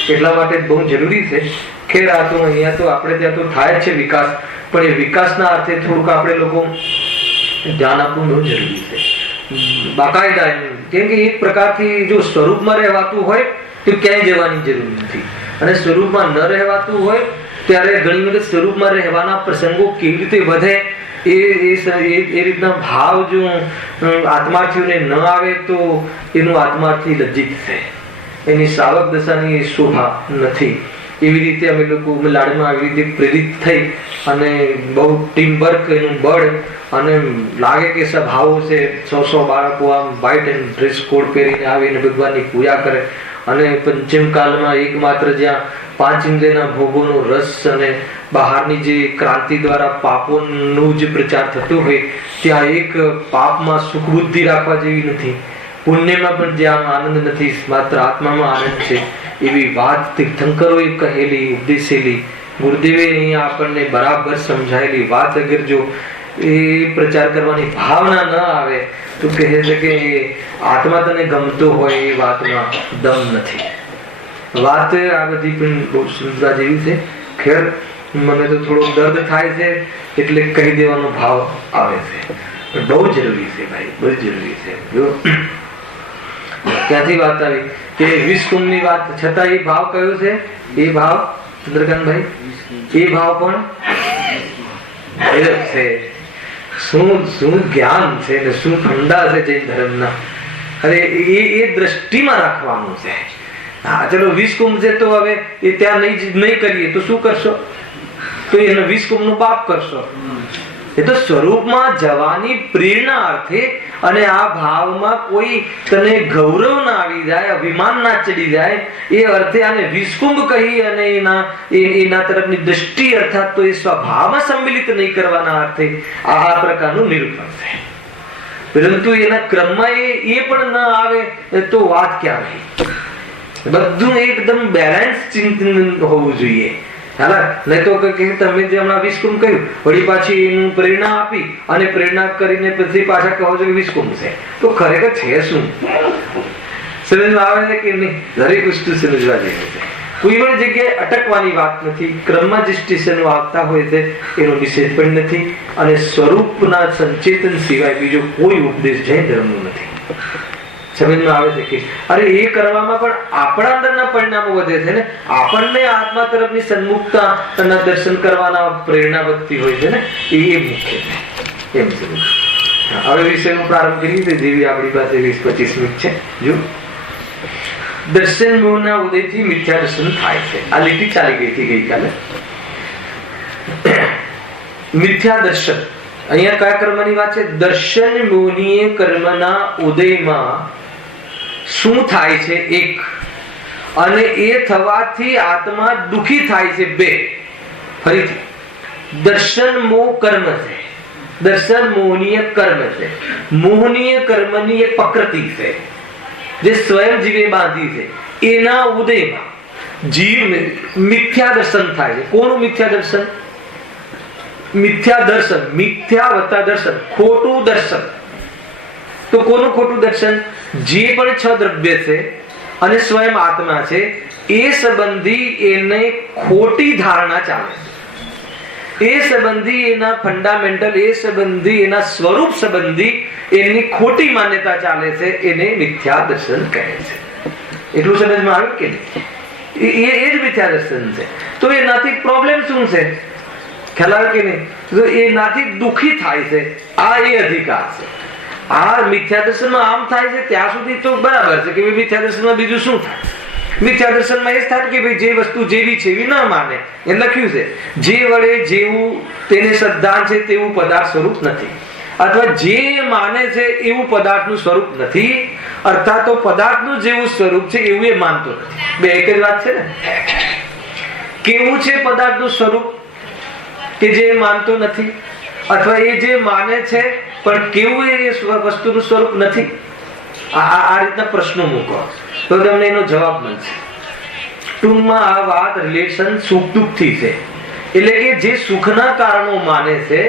એટલા માટે બહુ જરૂરી છે. ખેર આ તો અહીંયા તો આપણે ત્યાં તો થાય જ છે વિકાસ, પણ એ વિકાસના અર્થે થોડુંક આપણે લોકો ધ્યાન આપવું બહુ જરૂરી છે. બાકાયદા કેમ કે એક પ્રકારથી જો સ્વરૂપમાં રહેવાતું હોય તો ક્યાંય જવાની જરૂર નથી. અને સ્વરૂપમાં ન રહેવાતું હોય ત્યારે ઘણી વખત સ્વરૂપમાં રહેવાના પ્રસંગો કેવી રીતે વધે એ રીતના ભાવ જો આત્માર્થીઓને ન આવે તો એનું આત્માર્થી લજ્જિત થાય. એની સાવક દશાની શોભા નથી. એવી રીતે અમે લોકો લાડમાં આવી રીતે પ્રેરિત થઈ અને બહુ ટીમવર્ક, એનું બળ, અને લાગે કે સભાઓ છે, 100 બાળકો આમ વ્હાઇટ એન્ડ ડ્રેસ કોડ પહેરીને આવીને ભગવાનની પૂજા કરે. અને પંચમ કાલમાં એકમાત્ર જ્યાં 5 ઇન્દ્રિયના ભોગોનો રસ અને બહારની જે ક્રાંતિ દ્વારા પાપોનો જ પ્રચાર થતો હોય ત્યાં એક પાપમાં સુખ બુદ્ધિ રાખવા જેવી નથી, પુણ્યમાં પણ જ્યાં આનંદ નથી, માત્ર આત્મામાં આનંદ છે. એવી વાત તીર્થંકરોએ કહેલી, ઉપદેશેલી, ગુરુદેવે અહીંયા આપણને બરાબર સમજાયેલી વાત અગર જો એ પ્રચાર કરવાની ભાવના ન આવે તો કહે છે કે આત્મા તને ગમતો હોય એ વાતમાં દમ નથી. વાત આ બધી પણ બહુ સમજવા જેવી છે. ખેર મને તો થોડો દર્દ થાય છે એટલે કહી દેવાનો ભાવ આવે છે. પણ બહુ જરૂરી છે ભાઈ, બહુ જરૂરી છે. જો ક્યાંથી વાત આવી કે 20 કુંભની વાત છતાં એ ભાવ કયો છે? એ ભાવ ચંદ્રકાંતભાઈ, એ ભાવ પણ છે. શું જ્ઞાન છે ને શું ફંડા છે જૈન ધર્મના! અરે એ દ્રષ્ટિમાં રાખવાનું છે. હા ચલો 20 કુંભ છે તો હવે એ ત્યાં નહીં કરીએ તો શું કરશો? તો એને 20 કુંભનું પાપ કરશો. એ તો સ્વરૂપમાં જવાની પ્રેરણા અર્થે, અને આ ભાવમાં કોઈ તને ગૌરવ ના આવી જાય, અભિમાન ના ચડી જાય એ અર્થે આને 20 કુંભ કહી અને એના તરફની દ્રષ્ટિ અર્થાત તો એ સ્વભાવમાં સંમિલિત નહીં કરવાના અર્થે આ પ્રકારનું નિરૂપણ છે. પરંતુ એના ક્રમમાં એ પણ ન આવે તો વાત ક્યાં રહી? બધું એકદમ બેલેન્સ ચિંતન હોવું જોઈએ. નહીં તો તમે જે હમણાં 20 કુંભ કહ્યું, વળી પાછી એનું પ્રેરણા આપી અને પ્રેરણા કરીને પછી પાછા કહો છો કે 20 કુંભ છે, તો ખરેખર છે શું? સમજવા આવે છે કે નહીં? દરેક વસ્તુ સમજવા જેવી છે. કોઈ પણ જગ્યાએ અટકવાની વાત નથી. ક્રમમાં જે સ્ટેશનો આવતા હોય છે એનો નિષેધ પણ નથી. અને સ્વરૂપના સંચેતન સિવાય બીજો કોઈ ઉપદેશ જૈન ધર્મનો નથી. સમજમાં આવે છે કે અરે એ કરવામાં પણ આપણા અંદરના પરિણામો વધે છે ને, આપણને આત્મા તરફની સન્મુખતા દર્શન કરવાના પ્રેરણા વધતી હોય છે ને, એ મુખ્ય છે. એમ છે. હવે વિષયનો પ્રારંભ કરીએ તો જેવી આપણી પાસે 20-25 મિનિટ છે. જો દર્શન મોહના ઉદયથી મિથ્યા દર્શન થાય છે. આ લીટી ચાલી ગઈ હતી ગઈકાલે. મિથ્યા દર્શન અહીંયા કયા કર્મની વાત છે? દર્શન મોહનીય કર્મના ઉદયમાં શું થાય છે? એક, અને એ થવાથી આત્મા દુખી થાય છે. બે. ફરીથી દર્શન મોહ કર્મ છે. દર્શન મોહનીય કર્મ છે. મોહનીય કર્મની એક પ્રકૃતિ છે જે સ્વયં જીવે બાંધી છે. એના ઉદયમાં જીવને મિથ્યા દર્શન થાય છે. કોનું મિથ્યા દર્શન? મિથ્યા દર્શન, મિથ્યા વત્તા દર્શન, ખોટું દર્શન. તો કોનું ખોટું દર્શન? જે પણ 6 દ્રવ્ય છે અને સ્વયં આત્મા છે એ સંબંધી એને ખોટી ધારણા ચાલે છે. એ સંબંધી એના ફંડામેન્ટલ, એ સંબંધી એના સ્વરૂપ સંબંધી એની ખોટી માન્યતા ચાલે છે, એને મિથ્યા દર્શન કહે છે. એટલું સમજમાં આવ્યું કે નહીં? એ જ મિથ્યા દર્શન છે. તો એનાથી પ્રોબ્લેમ શું છે? ખ્યાલ આવે કે નહીં? તો એનાથી દુઃખી થાય છે. આ એ અધિકાર છે. આ મિથ્યા દર્શનમાં આમ થાય છે ત્યાં સુધી તો બરાબર છે કે મિથ્યા દર્શનમાં બીજું શું થાય? મિથ્યા દર્શનમાં એ જ થાય કે ભાઈ જે વસ્તુ જેવી છે એવી ન માને. એ લખ્યું છે જે વડે જેવું તેને શ્રદ્ધા છે તેવું પદાર્થ સ્વરૂપ નથી, અથવા જે માને છે એવું પદાર્થનું સ્વરૂપ નથી, અર્થાત તો પદાર્થનું જેવું સ્વરૂપ છે એવું એ માનતો નથી. બે એક જ વાત છે ને. કેવું છે પદાર્થનું સ્વરૂપ કે જે માનતો નથી, અથવા એ જે માને છે પણ કેવું એ વસ્તુનું સ્વરૂપ નથી? આ રીતના પ્રશ્નો મૂકો તો તમને એનો જવાબ મળશે. ટૂંકમાં આ વાત રિલેશન સુખ દુઃખ થી છે. એટલે કે જે સુખના કારણો માને છે,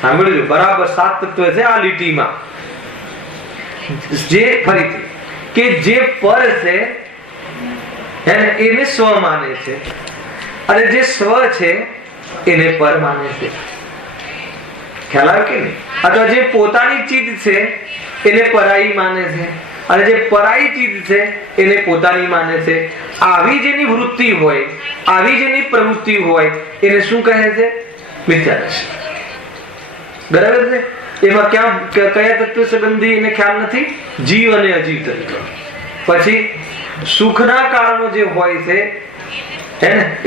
સાંભળ્યું બરાબર, 7 તત્વ છે આ લીટીમાં. જે ફરીથી કે જે પર છે એને સ્વ માને છે, અને જે સ્વ છે એને પર માને છે. ખ્યાલ આવે કે નહીં? અથવા જે પોતાની ચીજ છે એને પરાઈ માને છે, અને જે પરાઈ ચીજ છે એને પોતાની માને છે. આવી જેની વૃત્તિ હોય, આવી જેની પ્રવૃત્તિ હોય એને શું કહે છે? મિથ્યા દર્શન. બરાબર છે? એમાં કયા તત્વ સંબંધી એને ખ્યાલ નથી? જીવ અને અજીવ તત્વ. પછી સુખના કારણો જે હોય છે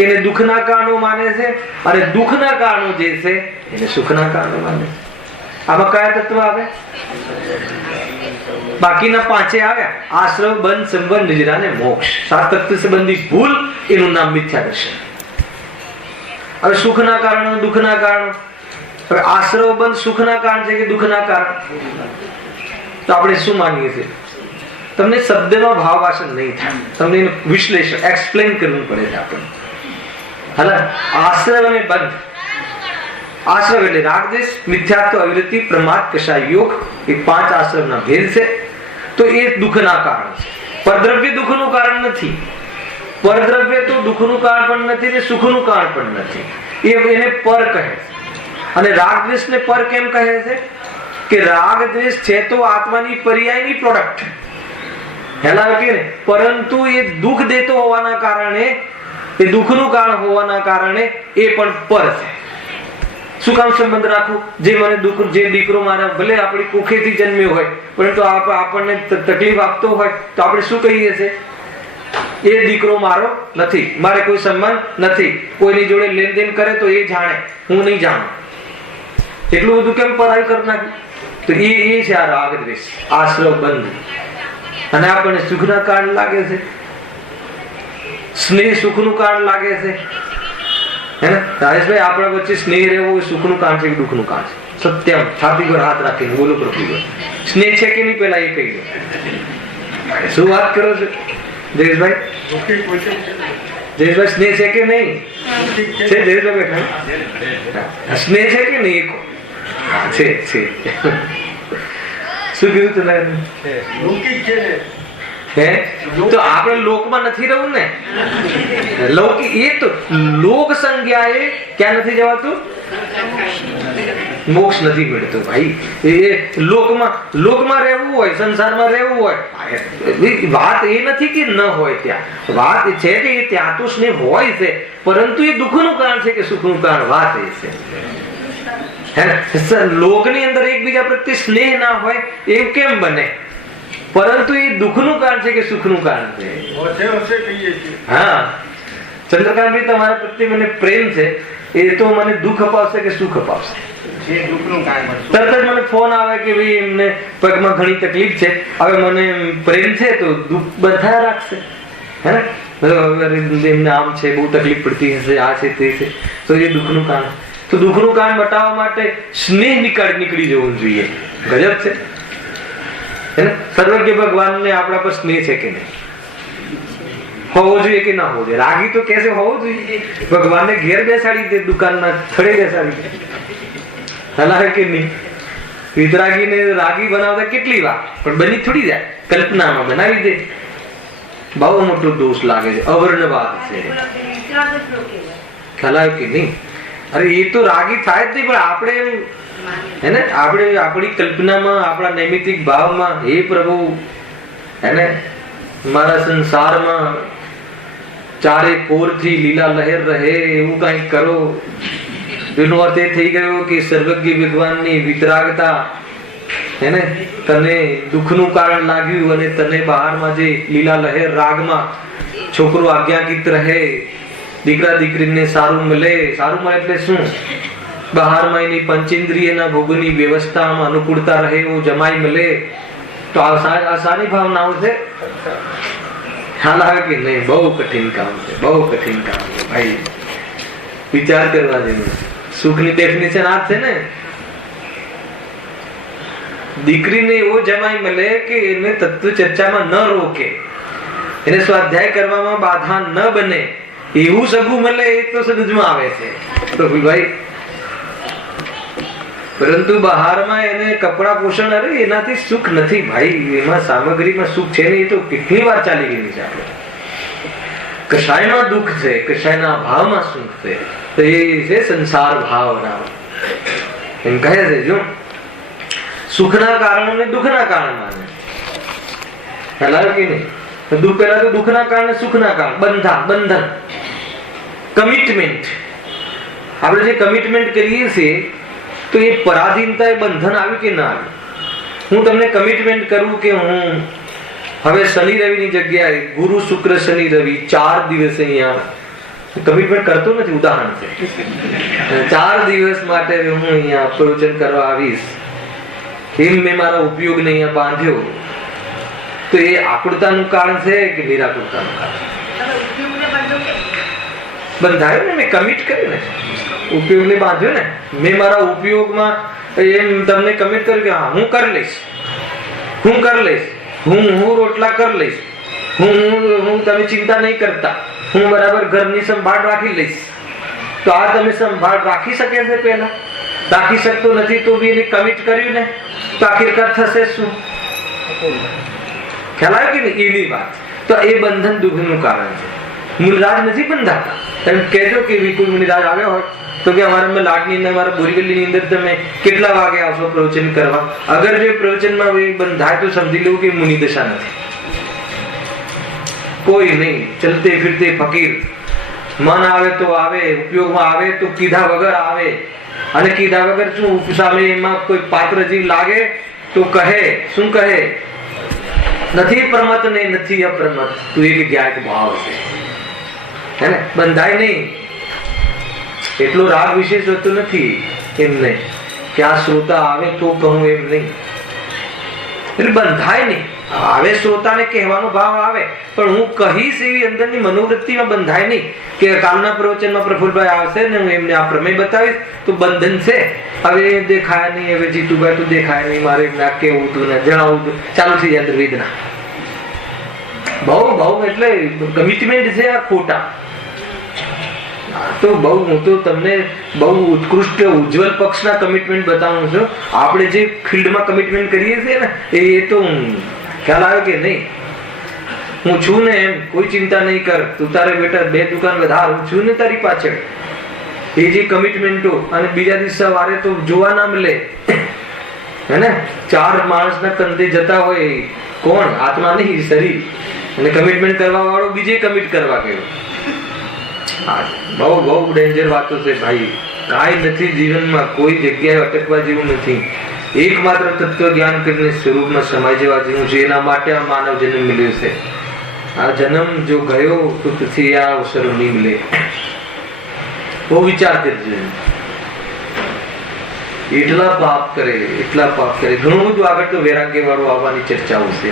એને દુઃખના કારણો માને છે, અને દુઃખના કારણો જે છે એને સુખના કારણો માને છે. આમાં કયા તત્વ આવે? બાકીના 5 આવ્યા: આશ્રવ, બંધ, સંબંધ, નિજરા અને મોક્ષ. 7 તત્વ સંબંધી ભૂલ, એનું નામ મિથ્યા દર્શન. હવે સુખના કારણો, દુઃખના કારણો. હવે આશ્રવ બંધ સુખના કારણ છે કે દુઃખના કારણ? તો આપણે શું માનીએ છીએ? તમને શબ્દમાં ભાવ વાસન નહીં થાય, તમને એનું વિશ્લેષણ એક્સપ્લેન કરવું પડે છે આપણે. હાલા, આશ્રવ અને બંધ. આશ્રવ એટલે રાગદ્વેષ, મિથ્યાત્વ, અવિરતિ, પ્રમાદ, કષાય યોગ. એ 5 આશ્રવના ભેદ છે. તો એ દુઃખના કારણ છે. પરદ્રવ્ય દુઃખનું કારણ નથી. પરદ્રવ્ય તો દુઃખનું કારણ પણ નથી ને સુખનું કારણ પણ નથી. એને પર કહે છે. અને રાગદ્વેષ ને પર કેમ કહે છે? કે રાગદ્વેષ છે તો આત્માની પર્યાયની પ્રોડક્ટ, પરંતુ એ દુઃખ દેતો હોવાના કારણે, એ દુઃખનું કારણ હોવાના કારણે એ પણ પર છે. શું કામ સંબંધ રાખવું? જે મને દુઃખ, જે દીકરો મારા ભલે આપણી કુખેથી જન્મ્યો હોય પરંતુ આપણને તકલીફ આપતો હોય તો આપણે શું કહીએ છીએ? એ દીકરો મારો નથી, મારે કોઈ સંબંધ નથી. કોઈની જોડે લેનદેન કરે તો એ જાણે, હું નહીં જાણું. એટલું બધું કેમ પરાઈ કરી નાખ્યું? તો એ છે આ રાગદ્વેષ, આશ્રવ બંધ. અને આપણને સુખના કારણ લાગે છે, સ્નેહ સુખનું કારણ લાગે છે. હે ને રાજેશભાઈ, આપણા વચ્ચે સ્નેહ રહેવો એ સુખનું કારણ છે કે દુઃખનું કારણ છે? સત્યમ, છાતી પર હાથ રાખીને બોલો પ્રભુ, સ્નેહ છે કે નહીં પેલા એ કહી દો. શું વાત કરો છો જયેશભાઈ? જયેશભાઈ, સ્નેહ છે કે નહીં? છે જયેશભાઈ બેઠા? સ્નેહ છે કે નહીં? છે. શું કીધું તમે? તો આપણે લોકમાં નથી રહેવું ને. લૌકિક એ તો લોક સંજ્ઞાએ ક્યાં નથી જવાતું? મોક્ષ નથી મળતો ભાઈ. એ લોકમાં રહેવું હોય, સંસારમાં રહેવું હોય, વાત એ નથી કે ન હોય ત્યાં. વાત એ છે કે ત્યાં તો સ્નેહ હોય છે, પરંતુ એ દુઃખનું કારણ છે કે સુખનું કારણ? વાત એ છે. લોકની અંદર એકબીજા પ્રત્યે સ્નેહ ના હોય એવું કેમ બને? પરંતુ એ દુઃખનું કારણ છે કે સુખનું કારણ છે? હા, ચંદ્રકાંતભાઈ, તમારા પ્રત્યે મને પ્રેમ છે, એ તો મને દુઃખ અપાવશે કે સુખ અપાવશે? તરત જ મને ફોન આવે કે ભાઈ એમને પગમાં ઘણી તકલીફ છે, હવે મને પ્રેમ છે તો દુઃખ બધા રાખશે. હે ને, એમને આમ છે, બહુ તકલીફ પડતી હશે, આ છે તે છે, તો એ દુઃખનું કારણ. તો દુઃખનું કારણ બતાવવા માટે સ્નેહ નીકળી જવું જોઈએ. ગજબ છે. સર્વજ્ઞ ભગવાનને આપણા પર સ્નેહ છે કે નહીં? હોવો જોઈએ કે ના હોવો જોઈએ? રાગી તો કેસે હોવો જોઈએ? ભગવાનને ઘેર બેસાડી દે, દુકાનના થડે બેસાડી દે. હલાવે કે નહીં? વિતરાગીને રાગી બનાવતા કેટલી વાર, પણ બની થોડી જાય, કલ્પનામાં બનાવી દે. બહુ મોટો દોષ લાગે છે, અવર્ણવાદ છે. હલાવે કે નહીં? અરે એ તો રાગી થાય જ નહીં, પણ આપણે હે ને, આપણે આપણી કલ્પનામાં, આપણા નૈમિતિક ભાવમાં, હે પ્રભુ હે ને, મારા સંસારમાં ચારે કોરથી લીલા લહેર રહે એવું કઈક કરો. એનો અર્થ એ થઈ ગયો કે સર્વજ્ઞ ભગવાનની વિતરાગતા હે ને, તને દુઃખનું કારણ લાગ્યું અને તને બહારમાં જે લીલા લહેર રાગમાં છોકરો આજ્ઞાકિત રહે, દીકરા દીકરીને સારું મળે. સારું મળે એટલે શું? બહારમાં એની પંચેન્દ્રિયના ભોગની વ્યવસ્થામાં અનુકૂળતા રહે એવું જમાઈ મળે. તો આ સારી ભાવનાઓ છે. ખ્યાલ આવે કે નહીં? બહુ કઠિન કામ છે, બહુ કઠિન કામ છે ભાઈ. વિચાર કરવા જેવું. સુખની ડેફિનેશન આ છે ને, દીકરીને એવો જમાઈ મળે કે એને તત્વ ચર્ચામાં ન રોકે, એને સ્વાધ્યાય કરવામાં બાધા ન બને, એવું સગું મળે એ તો સમજમાં આવે છે પ્રભુભાઈ. પરંતુ બહારમાં એને કપડા પોષણ, અરે એનાથી સુખ નથી ભાઈ. એમાં સામગ્રીમાં સુખ છે ને, એ તો કેટલી વાર ચાલી ગયેલી છે. આપણે કશાયમાં દુઃખ છે, કશાયના ભાવમાં સુખ છે. તો એ છે સંસાર ભાવના. એમ કહે છે જો સુખના કારણોને દુઃખના કારણ માને. ખ્યાલ કે નહીં? દુઃખ પેલા તો દુઃખના કારણે સુખના કારણ. બંધન, કમિટમેન્ટ. આપણે જે કમિટમેન્ટ કરીએ છીએ તો એ પરાધીનતા, એ બંધન આવ્યું કે ના આવ્યું? હું તમને કમિટમેન્ટ કરું કે હું હવે શનિ રવિની જગ્યાએ ગુરુ શુક્ર શનિ રવિ 4 દિવસ અહીંયા કમિટમેન્ટ કરતો નથી. ઉદાહરણ છે, 4 દિવસ માટે હું અહીંયા પ્રવચન કરવા આવીશ, એમ મેં મારા ઉપયોગને અહીંયા બાંધ્યો. તો એ આકુળતાનું કારણ છે કે નિરાકુળતાનું કારણ? બંધાયો ને, મેં કમિટ કર્યું ને, ઉપયોગને બાંધ્યો ને. મેં મારા ઉપયોગમાં એમ તમને કમિટ કર્યું કે હા હું કરી લઈશ, હું રોટલા કરી લઈશ, હું તમે ચિંતા નહીં કરતા, હું બરાબર ઘરની સંભાળ રાખી લઈશ. તો આ તમે સંભાળ રાખી શકે છે? પહેલા રાખી શકતો નથી તો બી એને કમિટ કર્યું ને, તો આખિરકાર થશે શું? ખ્યાલ આવ્યો કે નહીં? એની વાત. તો એ બંધન દુઃખનું કારણ છે. મૂળરાજ નથી બંધાતા. એમ કહેજો કે કોઈ મુનિરાજ આવ્યો હોય તો કે અમારા લાડની ને અમારા બોરીવલીની અંદર તમે કેટલા વાગે આવશો પ્રવચન કરવા? અગર જો પ્રવચનમાં બંધાય તો સમજી લેવું કે મુનિ દશા નથી. કોઈ નહીં, ચલતે ફિરતે ફકીર. મન આવે તો આવે, ઉપયોગમાં આવે તો કીધા વગર આવે. અને કીધા વગર શું સામે એમાં કોઈ પાત્ર જીવ લાગે તો કહે, શું કહે? નથી પ્રમત ને નથી અપ્રમત, તું એક જ્ઞાત ભાવ છે. હે ને? બંધાય નહીં. એટલો રાગ વિશેષ હોતો નથી એમને કે આ શ્રોતા આવે તો કહું, એમ નહીં. એટલે બંધાય નહીં. આવે શ્રોતાને કહેવાનો ભાવ આવે, પણ હું કહીશ એવી અંદરની મનોવૃત્તિમાં બંધાય નહીં કે કાલના પ્રવચનમાં પ્રફુલભાઈ આવશે ને હું એમને આ પ્રમેય બતાવીશ તો બંધન છે. હવે દેખાય નહીં, હવે જીતુભાઈ તો દેખાય નહીં, મારે એમને આ કેવું હતું ને જણાવવું હતું, ચાલુ થઈ જાય વેદના. બહુ એટલે કમિટમેન્ટ છે આ ખોટા. તો બહુ હું તો તમને બહુ ઉત્કૃષ્ટ ઉજ્જવલ પક્ષના કમિટમેન્ટ બતાવું છું. આપણે જે ફિલ્ડમાં કમિટમેન્ટ કરીએ છીએ ને એ તો ખ્યાલ આવે કે નહીં? હું છું ને એમ, કોઈ ચિંતા નહીં કર, તું તારે બેટા 2 દુકાન વધાર, હું છું ને તારી પાછળ. એ જે કમિટમેન્ટો, અને બીજા દિવસ સવારે તો જોવા ના મળે હે ને, 4 માણસના કંધે જતા હોય, કોણ? આત્મા નહીં, શરીર. અને કમિટમેન્ટ કરવા વાળો બીજે કમિટ કરવા ગયો. બહુ ડેન્જર વાતો છે ભાઈ. કાંઈ નથી જીવનમાં, કોઈ જગ્યાએ અટકવા જેવું નથી. એકમાત્ર તત્વ જ્ઞાન કરીને સ્વરૂપમાં સમાઈ જવા જેવું છે. એના માટે આ માનવ જન્મ મળ્યો છે. આ જન્મ જો ગયો તો પછી આ અવસરો નહીં મળે. બહુ વિચાર કરજો. એટલા પાપ કરે. ઘણું બધું આગળ તો વૈરાગ્ય વાળું આવવાની ચર્ચાઓ છે.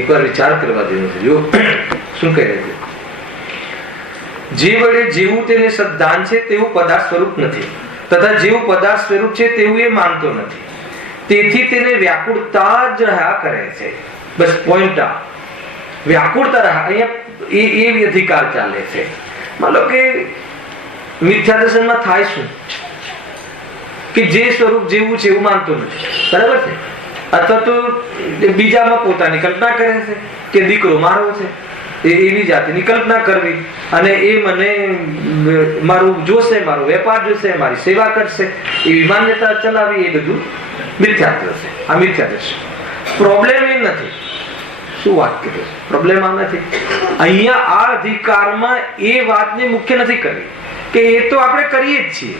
એકવાર વિચાર કરવા જેવું છે. જો શું કહે છે, જે વડે જેવું તેને સદ્ધાન છે તેવું પદાર્થ સ્વરૂપ નથી, તથા જેવું પદાર્થ સ્વરૂપ છે તેવું એ માનતો નથી. તેથી તેને વ્યાકુળતા જ રહ્યા કરે છે. બસ પોઈન્ટ આ વ્યાકુળતા રહ્યા. અહીંયા એ અધિકાર ચાલે છે. માનો કે મિથ્યા દર્શનમાં થાય શું? કે જે સ્વરૂપ જેવું છે એવું માનતો નથી, બરાબર છે? અથવા તો બીજામાં પોતાની કલ્પના કરે છે કે દીકરો મારો છે, એવી જાતિની કલ્પના કરવી, અને એ મને મારું જોશે, મારો વેપાર જોશે, મારી સેવા કરશે, એવી માન્યતા ચલાવી, એ બધું મિથ્યાત્વ છે. આ મિથ્યાદર્શન. પ્રોબ્લેમ એ નથી. શું વાત કરી? પ્રોબ્લેમ આ નથી. અહીંયા આ અધિકારમાં એ વાતને મુખ્ય નથી કરવી કે એ તો આપણે કરીએ જ છીએ,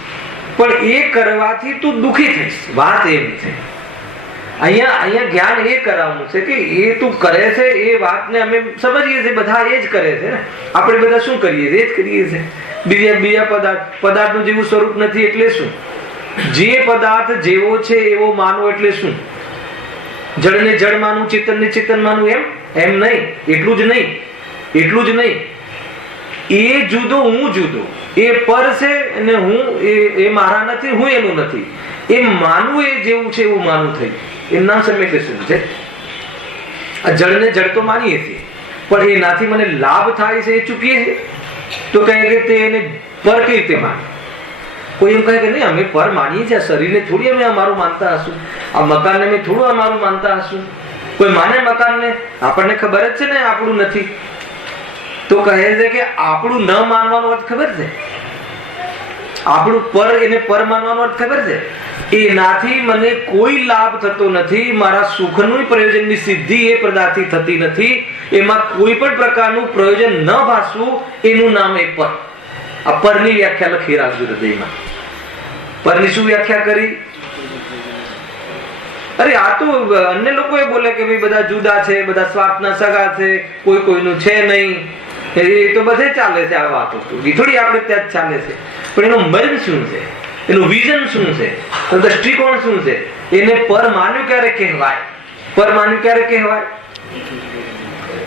પણ એ કરવાથી તું દુઃખી થઈશ. વાત એ નથી. અહીંયા જ્ઞાન એ કરાવવાનું છે કે એ તું કરે છે એ વાતને અમે સમજીએ છીએ, બધા એ જ કરે છે ને. આપણે બધા શું કરીએ છીએ? એ જ કરીએ છીએ. બીજા પદાર્થનું જેવું સ્વરૂપ નથી એટલે શું? જે પદાર્થ જેવો છે એવો માનવો એટલે શું? જળને જળ માનવું, ચેતનને ચેતન માનવું, એમ નહીં. એટલું જ નહીં. એ જુદો, હું જુદો. એ પર છે અને હું એ મારા નથી, હું એનું નથી. એ માનવું એ જેવું છે એવું માનવું થયું. એનું નામ સમ્યક્ છે. આ જળને જળ તો માનીએ છીએ, પણ એનાથી મને લાભ થાય છે એ ચૂકીએ છીએ. તો કહે કે તે એને પર કઈ રીતે માને? કોઈ એમ કહે કે નહીં, અમે પર માનીએ છીએ, શરીરને થોડી અમે અમારું માનતા હશું, આ મકાનને અમે થોડું અમારું માનતા હશું. કોઈ માને મકાનને? આપણને ખબર જ છે ને આપણું નથી. તો કહે છે કે આપણું ન માનવાનો અર્થ ખબર છે? આપણું પર, એને પર માનવાનો અર્થ ખબર છે? એનાથી મને કોઈ લાભ થતો નથી, મારા સુખનું પ્રયોજનની સિદ્ધિ એ પદાર્થથી થતી નથી, એમાં કોઈ પણ પ્રકારનું પ્રયોજન ન ભાસવું, એનું નામ એ પર. આ પરની વ્યાખ્યા લખી રાખજો હૃદયમાં. પરની શું વ્યાખ્યા કરી? અરે આ તો અન્ય લોકો એ બોલે કે ભાઈ બધા જુદા છે, બધા સ્વાર્થના સગા છે, કોઈ કોઈનું છે નહીં, એ તો બધે ચાલે છે. આ વાતો થોડી આપણે ત્યાં જ ચાલે છે, પણ એનો મર્મ શું છે? એનું વિઝન શું છે? દ્રષ્ટિકોણ શું છે? એને પર માન્યું ક્યારે કહેવાય? પર માન્યું ક્યારે કહેવાય?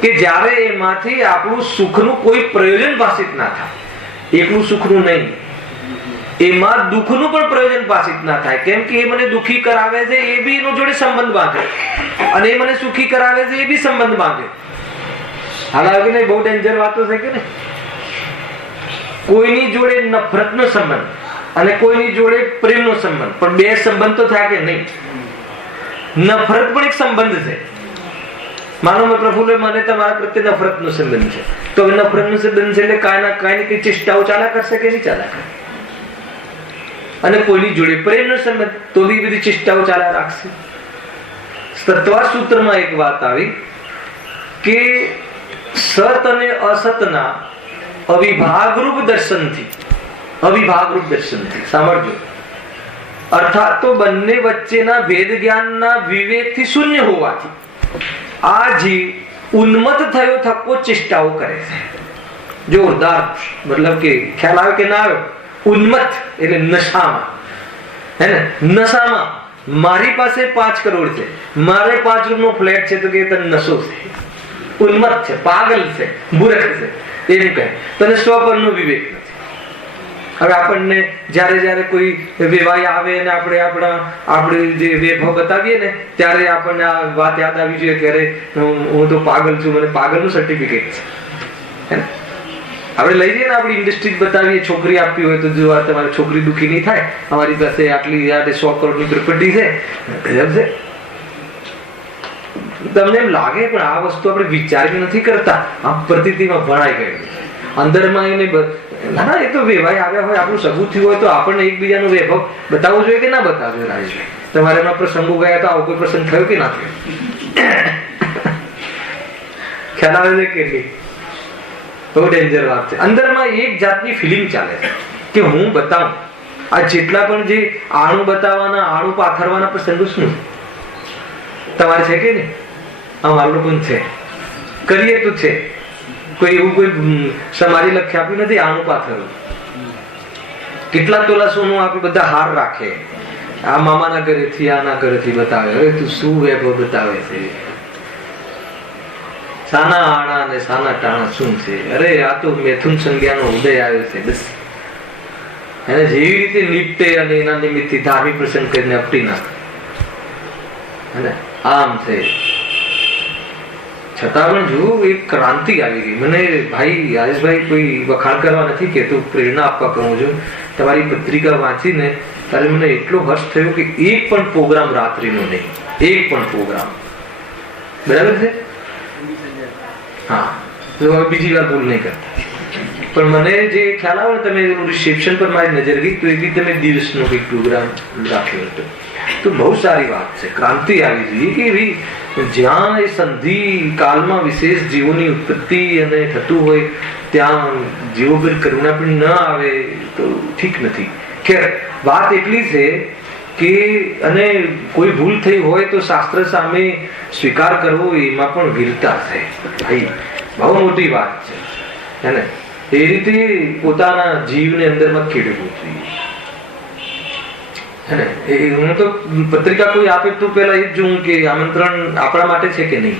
કે જ્યારે એમાંથી આપણું સુખનું કોઈ પ્રયોજન ભાષિત ના થાય. એકલું સુખનું નહીં, એમાં દુઃખનું પણ પ્રયોજન ભાષિત ના થાય. કેમ કે એ મને દુઃખી કરાવે છે, એ બી એનો જોડે સંબંધ બાંધે, અને એ મને સુખી કરાવે છે, એ બી સંબંધ બાંધે. હાલાકી નહીં, બહુ ડેન્જર વાતો છે કે નહીં? કોઈની જોડે નફરતનો સંબંધ અને કોઈની જોડે પ્રેમનો સંબંધ, પણ બે સંબંધ તો થાય કે નહીં? નફરત પણ એક સંબંધ છે. માનો પ્રફુલ્લ, મને તમારા પ્રત્યે નફરતનો સંબંધ છે, તો નફરતનો સંબંધ છે એટલે કાંઈ કઈ ચેષ્ટાઓ ચાલ્યા કરશે કે નહીં ચાલ્યા કરે? અને કોઈની જોડે પ્રેમનો સંબંધ, તો બી બધી ચેષ્ટાઓ ચાલ્યા રાખશે. તત્વ સૂત્રમાં એક વાત આવી કે સત અને અસતના અવિભાગરૂપ દર્શનથી, સાંભળજો, અર્થાત તો બંને વચ્ચેના ભેદ જ્ઞાનના વિવેકથી શૂન્ય હોવાથી આ જીવ ઉન્મત્ત થયો થકો ચેષ્ટાઓ કરે છે. જોરદાર, મતલબ કે ખ્યાલ આવે કે ના આવ્યો? ઉન્મત્ત એટલે નશામાં, હે ને? નશામાં મારી પાસે 5 કરોડ છે, મારે 5 રૂમનો ફ્લેટ છે, તો કે તને નશો છે, ઉન્મત્ત છે, પાગલ છે, મૂર્ખ છે, એમ કહે. તને સ્વપરનો વિવેક નથી. હવે આપણને જ્યારે કોઈ વેવાય આવે ને આપણે જે વૈભવ બતાવીએ ને, ત્યારે આપણને આ વાત યાદ આવી જોઈએ કે અરે હું તો પાગલ છું, મને પાગલનું સર્ટિફિકેટ છે. આપણે લઈ જઈએ ને, આપણી ઇન્ડસ્ટ્રી બતાવીએ, છોકરી આપવી હોય તો જો તમારી છોકરી દુઃખી નહીં થાય, અમારી પાસે આટલી 100 કરોડની પ્રોપર્ટી છે, ગજબ છે. તમને એમ લાગે, પણ આ વસ્તુ આપણે વિચારી નથી કરતા, આ પ્રતીતિમાં ભણાઈ ગયું અંદરમાં. એને ના, એ તો વેવાય આવ્યા હોય, આપણું સગું થયું હોય તો આપણને એકબીજાનું વૈભવ બતાવવું જોઈએ કે ના બતાવવું જોઈએ? રાજેશભાઈ, તમારે એમાં પ્રસંગો ગયા તો આવો કોઈ પ્રસંગ થયો કે ના થયો? ખ્યાલ આવે છે કે નહીં? બહુ ડેન્જર વાત છે. અંદરમાં એક જાતની ફિલિંગ ચાલે છે કે હું બતાવું. આ જેટલા પણ જે આણું બતાવવાના, આણું પાથરવાના પ્રસંગો શું તમારે છે કે નહીં? અમારું પણ છે, કરીએ તો છે. કોઈ એવું કોઈ સમારી લખ્યા આપ્યું નથી આણું પાથરવું. કેટલા તોલા સોનું આપણે બધા હાર રાખે, આ મામાના ઘરેથી, આના ઘરેથી બતાવે. હવે તું શું વૈભવ બતાવે છે? સાના આણા અને સાના ટાણા શું છે? અરે આ તો મેથુન સંજ્ઞાનો ઉદય આવ્યો છે, બસ. એને જેવી રીતે નિપટે અને એના નિમિત્તથી ધાર્મિક પ્રસંગ કરીને અપટી નાખે, અને આમ છે. છતાં પણ જો એક ક્રાંતિ આવી ગઈ. મને ભાઈ રાજેશભાઈ કોઈ વખાણ કરવા નથી કહેતો, પ્રેરણા આપવા કહું છું. તમારી પત્રિકા વાંચીને ત્યારે મને એટલો હર્ષ થયો કે એક પણ પ્રોગ્રામ રાત્રિનો નહીં, એક પણ પ્રોગ્રામ. બરાબર છે? હા, તો હવે બીજી વાર ભૂલ નહીં કરતા. પણ મને જે ખ્યાલ આવે ને, તમે રિસેપ્શન પર મારી નજર ગઈ તો એ બી તમે દિવસનો કંઈક પ્રોગ્રામ રાખ્યો હતો. તો બહુ સારી વાત છે. ક્રાંતિ આવી જોઈએ કે એવી જ્યાં એ સંધિ કાળમાં વિશેષ જીવોની ઉત્પત્તિ અને થતું હોય ત્યાં જીવો પર કરુણા પણ ન આવે તો ઠીક નથી. ખેર, વાત એટલી છે કે અને કોઈ ભૂલ થઈ હોય તો શાસ્ત્ર સામે સ્વીકાર કરવો એમાં પણ વીરતા છે. ભાઈ, બહુ મોટી વાત છે, હે ને? એ રીતે પોતાના જીવને અંદરમાં ખેડવું જોઈએ, હે ને? હું તો પત્રિકા કોઈ આપે તો પેલા એ જ જોઉં કે આમંત્રણ આપણા માટે છે કે નહીં.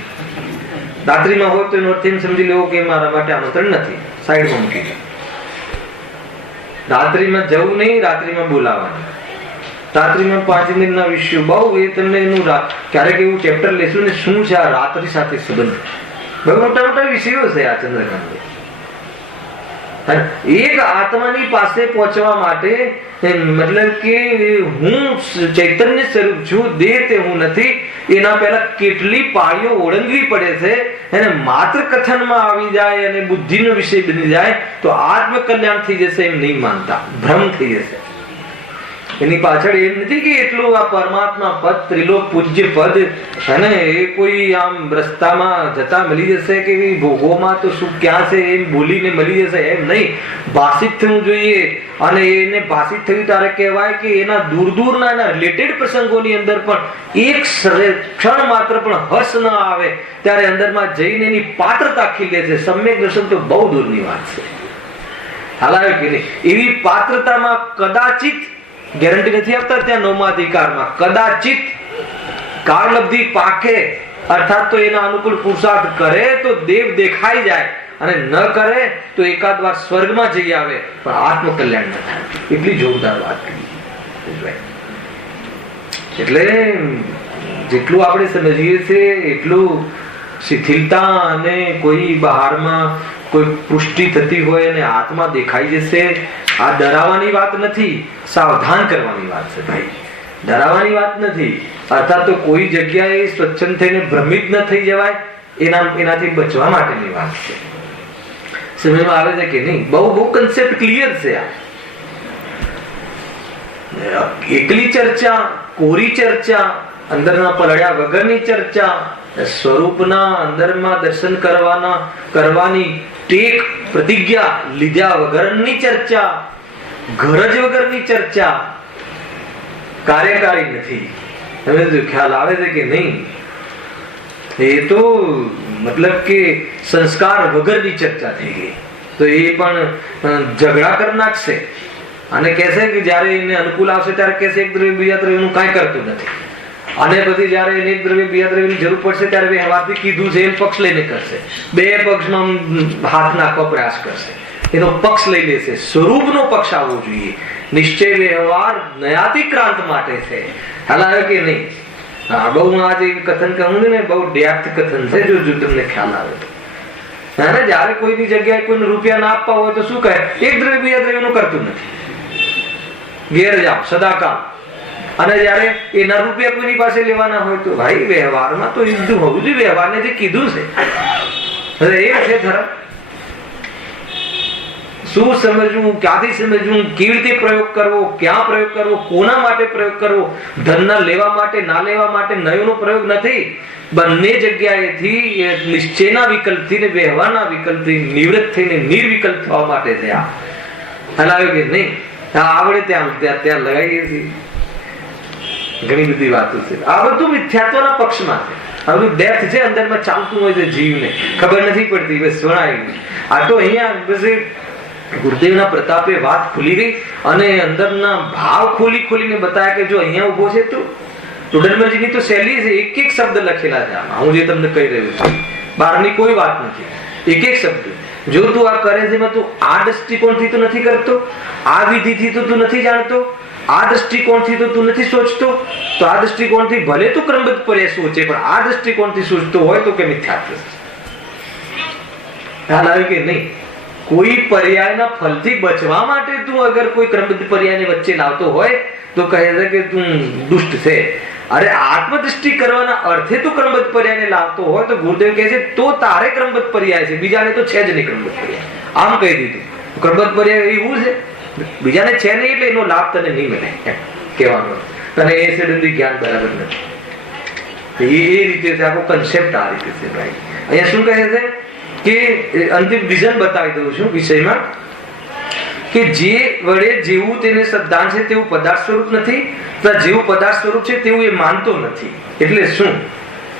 રાત્રિમાં હોય તો એનો અર્થ એમ સમજી લેવો કે મારા માટે આમંત્રણ નથી, સાઈડમાં મૂકી દો. રાત્રિમાં જવું નહીં, રાત્રિમાં બોલાવવાનું. રાત્રિમાં 5 મિનિટના વિષયો બહુ એ તમને એનું ક્યારેક એવું ચેપ્ટર લેશું ને શું છે આ રાત્રિ સાથે સંબંધ. બહુ મોટા મોટા વિષયો છે આ ચંદ્રકાંત. એક આત્માની પાસે પહોંચવા માટે મતલબ કે હું ચૈતન્ય સ્વરૂપ છું, દેહ તે હું નથી, એના પહેલા કેટલી પાળીઓ ઓળંગવી પડે છે. એને માત્ર કથનમાં આવી જાય અને બુદ્ધિનો વિષય બની જાય તો આત્મ કલ્યાણ થઈ જશે એમ નહીં માનતા, ભ્રમ થઈ જશે. એની પાછળ એમ નથી કે એટલું આ પરમાત્મા પદ, ત્રિલોક પૂજ્ય પદ, અને એ કોઈ આમ રસ્તામાં જતા મળી જશે કે ભોગોમાં તો શું ક્યાં છે એમ બોલીને મળી જશે, એમ નહીં. ભાષિત થવું જોઈએ. અને એને ભાષિત થયું ત્યારે કહેવાય કે એના દૂર દૂરના એના રિલેટેડ પ્રસંગોની અંદર પણ એક ક્ષણ માત્ર પણ હર્ષ ન આવે ત્યારે અંદરમાં જઈને એની પાત્રતા ખીલે છે. સમ્યક દર્શન તો બહુ દૂરની વાત છે. હાલાવે કે નહીં? એવી પાત્રતામાં કદાચિત, ગેરંટી નથી આપતા ત્યાં 9મા અધિકારમાં, કદાચિત કાળલબ્ધિ પાકે, અર્થાત તો એના અનુકૂળ પુરુષાર્થ કરે તો દેવ દેખાઈ જાય, અને ન કરે તો એકાદ વાર સ્વર્ગમાં જઈ આવે, પણ આત્મકલ્યાણ ન થાય. એટલી જોરદાર વાત કરી. એટલે જેટલું આપણે સમજીએ છીએ એટલું શિથિલતા અને કોઈ બહારમાં કોઈ પુષ્ટિ થતી હોય અને આત્મા દેખાઈ જશે, આ ડરાવવાની વાત નથી, સાવધાન કરવાની વાત છે ભાઈ. ડરાવવાની વાત નથી. અર્થાત તો કોઈ જગ્યાએ સ્વચ્છંદ થઈને ભ્રમિત ન થઈ જવાય એનાથી બચવા માટેની વાત છે. સમજમાં આવે છે કે નહીં? બહુ કન્સેપ્ટ ક્લિયર છે. આ એકલી ચર્ચા, કોરી ચર્ચા, અંદરના પલળ્યા વગરની ચર્ચા, સ્વરૂપના અંદરમાં દર્શન કરવાની ટેક પ્રતિજ્ઞા લીધા વગરની ચર્ચા, ગરજ વગરની ચર્ચા કાર્યકારી નથી. હવે ખ્યાલ આવે છે કે નહીં? એ તો મતલબ કે સંસ્કાર વગરની ચર્ચા થઈ ગઈ. તો એ પણ ઝઘડા કરી નાખશે અને કહેશે કે જયારે એને અનુકૂળ આવશે ત્યારે કહેશે એક દ્રવ્ય બીજા દ્રવ્યનું કાંઈ કરતું નથી, અને પછી જયારે એને એક દ્રવ્ય બીજા દ્રવ્યની જરૂર પડશે ત્યારે વ્યવહારથી કીધું છે એમ પક્ષ લઈને કરશે. બે પક્ષમાં હાથ નાખવા પ્રયાસ કરશે, એનો પક્ષ લઈ લેશે. સ્વરૂપનો પક્ષ આવવો જોઈએ. નિશ્ચય વ્યવહાર નયાતિક્રાંત માટે છે. હાલ આવે કે નહીં? હા, બહુ આજે કથન કહું ને, બહુ ડેપ્થ કથન છે. જો તમને ખ્યાલ આવે તો જયારે કોઈની જગ્યાએ કોઈને રૂપિયા ના આપવા હોય તો શું કહે? એક દ્રવ્ય બીજા દ્રવ્યનું કરતું નથી, ઘેર જાઓ સદાકાળ. અને જયારે એના રૂપિયા કોઈની પાસે લેવાના હોય તો ભાઈ વ્યવહારમાં તો યુદ્ધ હોવું જોઈએ. વ્યવહારને જે કીધું છે એ છે ધર્મ. શું સમજવું, ક્યાંથી સમજવું, કેવી રીતે પ્રયોગ કરવો, ક્યાં પ્રયોગ કરવો, કોના માટે પ્રયોગ કરવો. ધનના લેવા માટે, ના લેવા માટે નયોનો પ્રયોગ નથી. બંને જગ્યાએથી નિશ્ચયના વિકલ્પથી ને વ્યવહારના વિકલ્પથી નિવૃત્ત થઈને નિર્વિકલ્પ થવા માટે છે. આ હલાવ્યું કે નહીં? આવડે ત્યાં લગાવીએ છીએ. ઘણી બધી વાતો છે. આ બધું મિથ્યાત્વના પક્ષમાં છે. આ બધું ડેપ્થ છે, અંદરમાં ચાલતું હોય છે. જીવને ખબર નથી પડતી, બસ વણાવી. આ તો અહીંયા પછી ગુરુદેવના પ્રતાપે વાત ખુલી ગઈ અને અંદરના ભાવ ખોલીને બતાવ્યા કે જો અહીંયા ઉભો છે તો ટુડરમલજીની તો શૈલી છે. એક એક શબ્દ લખેલા છે આમાં. હું જે તમને કહી રહ્યો છું, બહારની કોઈ વાત નથી. એક એક શબ્દ. જો તું આ કરે છે તું આ દ્રષ્ટિકોણથી તો નથી કરતો, આ વિધિથી તો તું નથી જાણતો, આ દ્રષ્ટિકોણથી તો તું નથી સોચતો, તો આ દ્રષ્ટિકોણથી ભલે તું ક્રમબદ્ધ પર્યાય સોચે પણ આ દ્રષ્ટિકોણથી સોચતો હોય તો કે મિથ્યાત્વ. ખ્યાલ આવે કે નહીં? કોઈ પર્યાયના ફલથી બચવા માટે તું અગર કોઈ ક્રમબદ્ધ પર્યાયને વચ્ચે લાવતો હોય તો કહે છે કે તું દુષ્ટ છે. અરે આત્મદૃષ્ટિ કરવાના અર્થે તું ક્રમબદ્ધ પર્યાયને લાવતો હોય તો ગુરુદેવ કહે છે તો તારે ક્રમબદ્ધ પર્યાય છે, બીજાને તો છે જ નહીં ક્રમબદ્ધ પર્યાય. આમ કહી દીધું. ક્રમબદ્ધ પર્યાય એવું છે, બીજાને છે નહીં એટલે એનો લાભ તને નહીં મળે એમ કહેવાનો. તને એ સુધી જ્ઞાન બરાબર નથી. એ રીતે આખો કન્સેપ્ટ આ રીતે છે ભાઈ. અહીંયા શું કહે છે કે અંતિમ વિઝન બતાવી દઉં છું વિષયમાં કે જે વડે જેવું તેને સિદ્ધાંત છે તેવું પદાર્થ સ્વરૂપ નથી, જેવું પદાર્થ સ્વરૂપ છે તેવું એ માનતો નથી. એટલે શું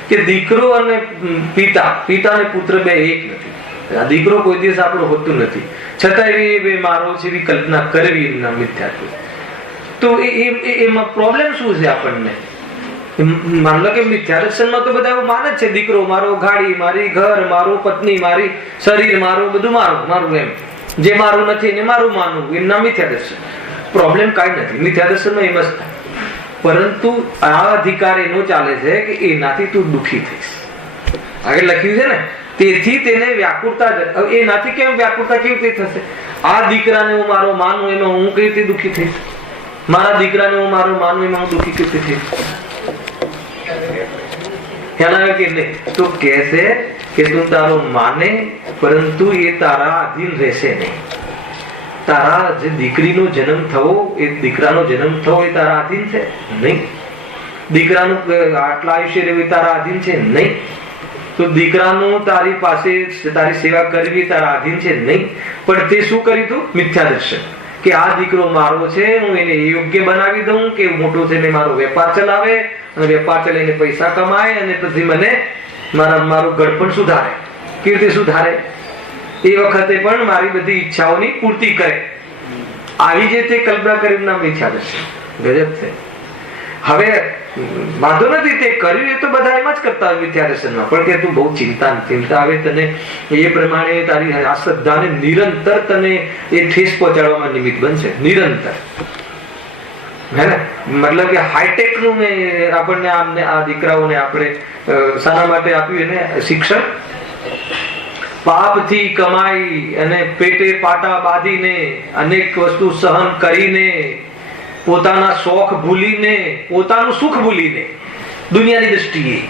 કે દીકરો અને પિતા અને પુત્ર બે એક નથી. આ દીકરો કોઈ દિવસ આપણો હોતું નથી, છતાં એવી મારો છે એવી કલ્પના કરવી એમના મિથ્યાત્વ. તો એમાં પ્રોબ્લેમ શું છે આપણને? માન લો કે મિથ્યા દર્શનમાં તો બધા એવું માને જ છે, દીકરો મારો, ગાડી મારી, ઘર મારું, પત્ની મારી, શરીર મારું, બધું મારું એમ. જે મારું નથી એને મારું માનવું, એમના મિથ્યા દર્શન. પ્રોબ્લેમ કાંઈ નથી મિથ્યા દર્શનમાં એમ જ થાય. પરંતુ આ અધિકાર એનો ચાલે છે કે એનાથી તું દુઃખી થઈશ. આગળ લખ્યું છે ને, તેથી તેને વ્યાકુળતા. એનાથી કેમ વ્યાકુળતા કેવી રીતે થશે? આ દીકરાને હું મારો માનું એમાં હું કેવી રીતે દુઃખી થઈશ? મારા દીકરાને હું મારો માનું એમાં હું દુઃખી કેવી રીતે થઈશ? ખ્યાલ આવે કે નહીં? તો કહેશે કે તું તારો માને પરંતુ એ તારા આધીન રહેશે નહીં. તારા જે દીકરીનો જન્મ થવો, એ દીકરાનો જન્મ થવો એ તારા આધીન છે નહીં. દીકરાનું આટલા આયુષ્ય રહેવું એ તારા આધીન છે નહીં. તો દીકરાનું તારી પાસે તારી સેવા કરવી તારા આધીન છે નહીં. પણ તે શું કર્યું તું? મિથ્યા દર્શન. કે આ દીકરો મારો છે, હું એને યોગ્ય બનાવી દઉં કે મોટો થઈને મારો વેપાર ચલાવે અને વેપાર ચલાવીને પૈસા કમાય અને પછી મને મારું ગળપણ સુધારે. કેવી રીતે સુધારે? એ વખતે પણ મારી બધી ઈચ્છાઓની પૂર્તિ કરે. આવી જે તે કલ્પના કરી નામ મિથ્યા દર્શન. ગજબ છે. હવે વાંધો નથી, તે કર્યું એ તો બધા એમ જ કરતા હોય મિથ્યા દર્શનમાં. પણ કે તું બહુ ચિંતા આવે તને એ પ્રમાણે તારી આ શ્રદ્ધાને નિરંતર તને એ ઠેસ પહોંચાડવામાં નિમિત્ત બનશે. નિરંતર હે ને, મતલબ કે હાઈટેક નું આપણને આમને આ દીકરાઓને આપણે શાના માટે આપ્યું એને શિક્ષણ? પાપથી કમાઈ અને પેટે પાટા બાંધીને અનેક વસ્તુ સહન કરીને પોતાના શોખ ભૂલીને પોતાનું સુખ ભૂલીને દુનિયાની દ્રષ્ટિએ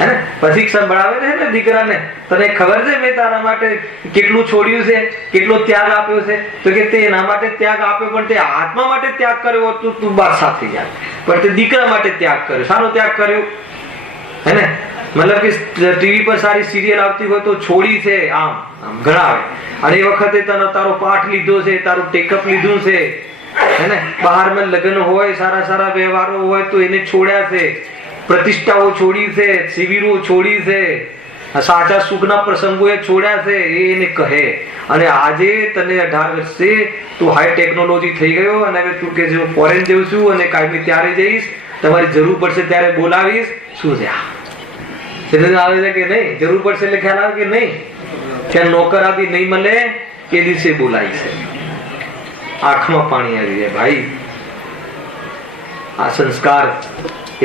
હે ને પછી સંભળાવે છે ને દીકરાને, તને ખબર છે મેં તારા માટે કેટલું છોડ્યું છે, કેટલો ત્યાગ આપ્યો છે? તો કે તે એના માટે ત્યાગ આપ્યો, પણ તે આત્મા માટે ત્યાગ કર્યો તો તું બાદશાહ થઈ જાય. પણ તે દીકરા માટે ત્યાગ કર્યો. શાનો ત્યાગ કર્યો? હે ને, મતલબ કે ટીવી પર સારી સિરિયલ આવતી હોય તો છોડી છે, આમ ગણાવે. અને એ વખતે તારો પાઠ લીધો છે, તારું ટેકઅપ લીધું છે, હે ને, બહારમાં લગ્ન હોય, સારા સારા વ્યવહારો હોય તો એને છોડ્યા છે, પ્રતિષ્ઠાઓ છોડી છે, શિબિરો છોડી છે, સાચા સુખના પ્રસંગો એ છોડ્યા છે. એને કહે અને આજે તને 18 વર્ષે તું હાઈ ટેકનોલોજી થઈ ગયો અને હવે તું કે હું ફોરેન જઉં છું અને કાયમી ત્યારે જઈશ, તમારી જરૂર પડશે ત્યારે બોલાવીશ. શું છે આ? આવે છે કે નહીં? જરૂર પડશે એટલે ખ્યાલ આવે કે નહીં? ત્યાં નોકર આદિ નહીં મળે એ દિવસે બોલાય છે. આંખમાં પાણી આવી જાય ભાઈ. આ સંસ્કાર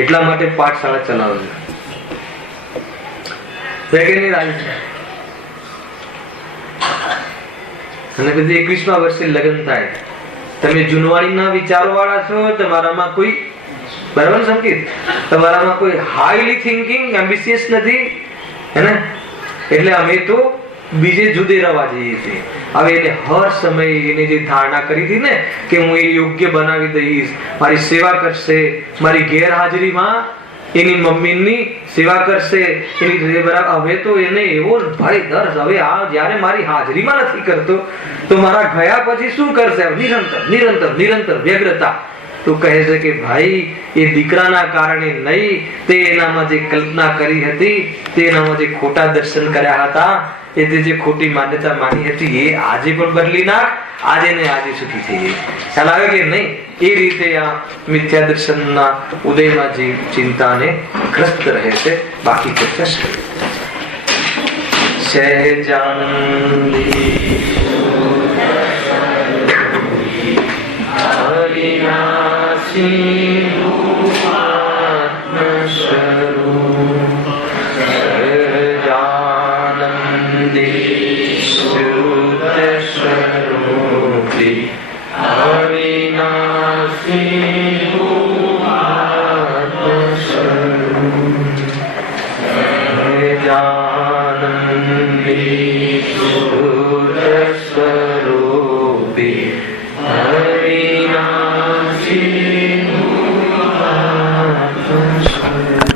એટલા માટે પાઠશાળા ચલાવે છે કે નહીં રાજ? અને પછી 21મા વર્ષે લગ્ન થાય. તમે જૂનવાણીના વિચારો વાળા છો, તમારામાં કોઈ બરાબર સંકેત, તમારામાં કોઈ હાઈલી થિંકિંગ એમ્બિશિયસ નથી, હે ને? એટલે અમે તો બીજે જુદે રવા જઈએ છીએ. હવે એને હર સમયે એને જે ધારણા કરી હતી ને કે હું એ યોગ્ય બનાવી દઈશ, મારી સેવા કરશે, મારી ગેરહાજરીમાં એની મમ્મીની સેવા કરશે, એની બરાબર. હવે તો એને એવો ભાઈ દર, હવે આ જયારે મારી હાજરીમાં નથી કરતો તો મારા ગયા પછી શું કરશે? નિરંતર નિરંતર નિરંતર વ્યગ્રતા. તો કહે છે કે ભાઈ એ દીકરાના કારણે નહીં, તે એનામાં જે કલ્પના કરી હતી, તે એનામાં જે ખોટા દર્શન કર્યા હતા, એ જે ખોટી માન્યતા માની હતી, એ આજે પણ બદલી નાખ. આજે ને આજે સુખી થઈ જાય. ખ્યાલ આવે કે નહીં? એ રીતે આ મિથ્યા દર્શનના ઉદયમાં જે ચિંતાને ગ્રસ્ત રહે છે. બાકી ચર્ચા સહેજાનંદી હરિનાસી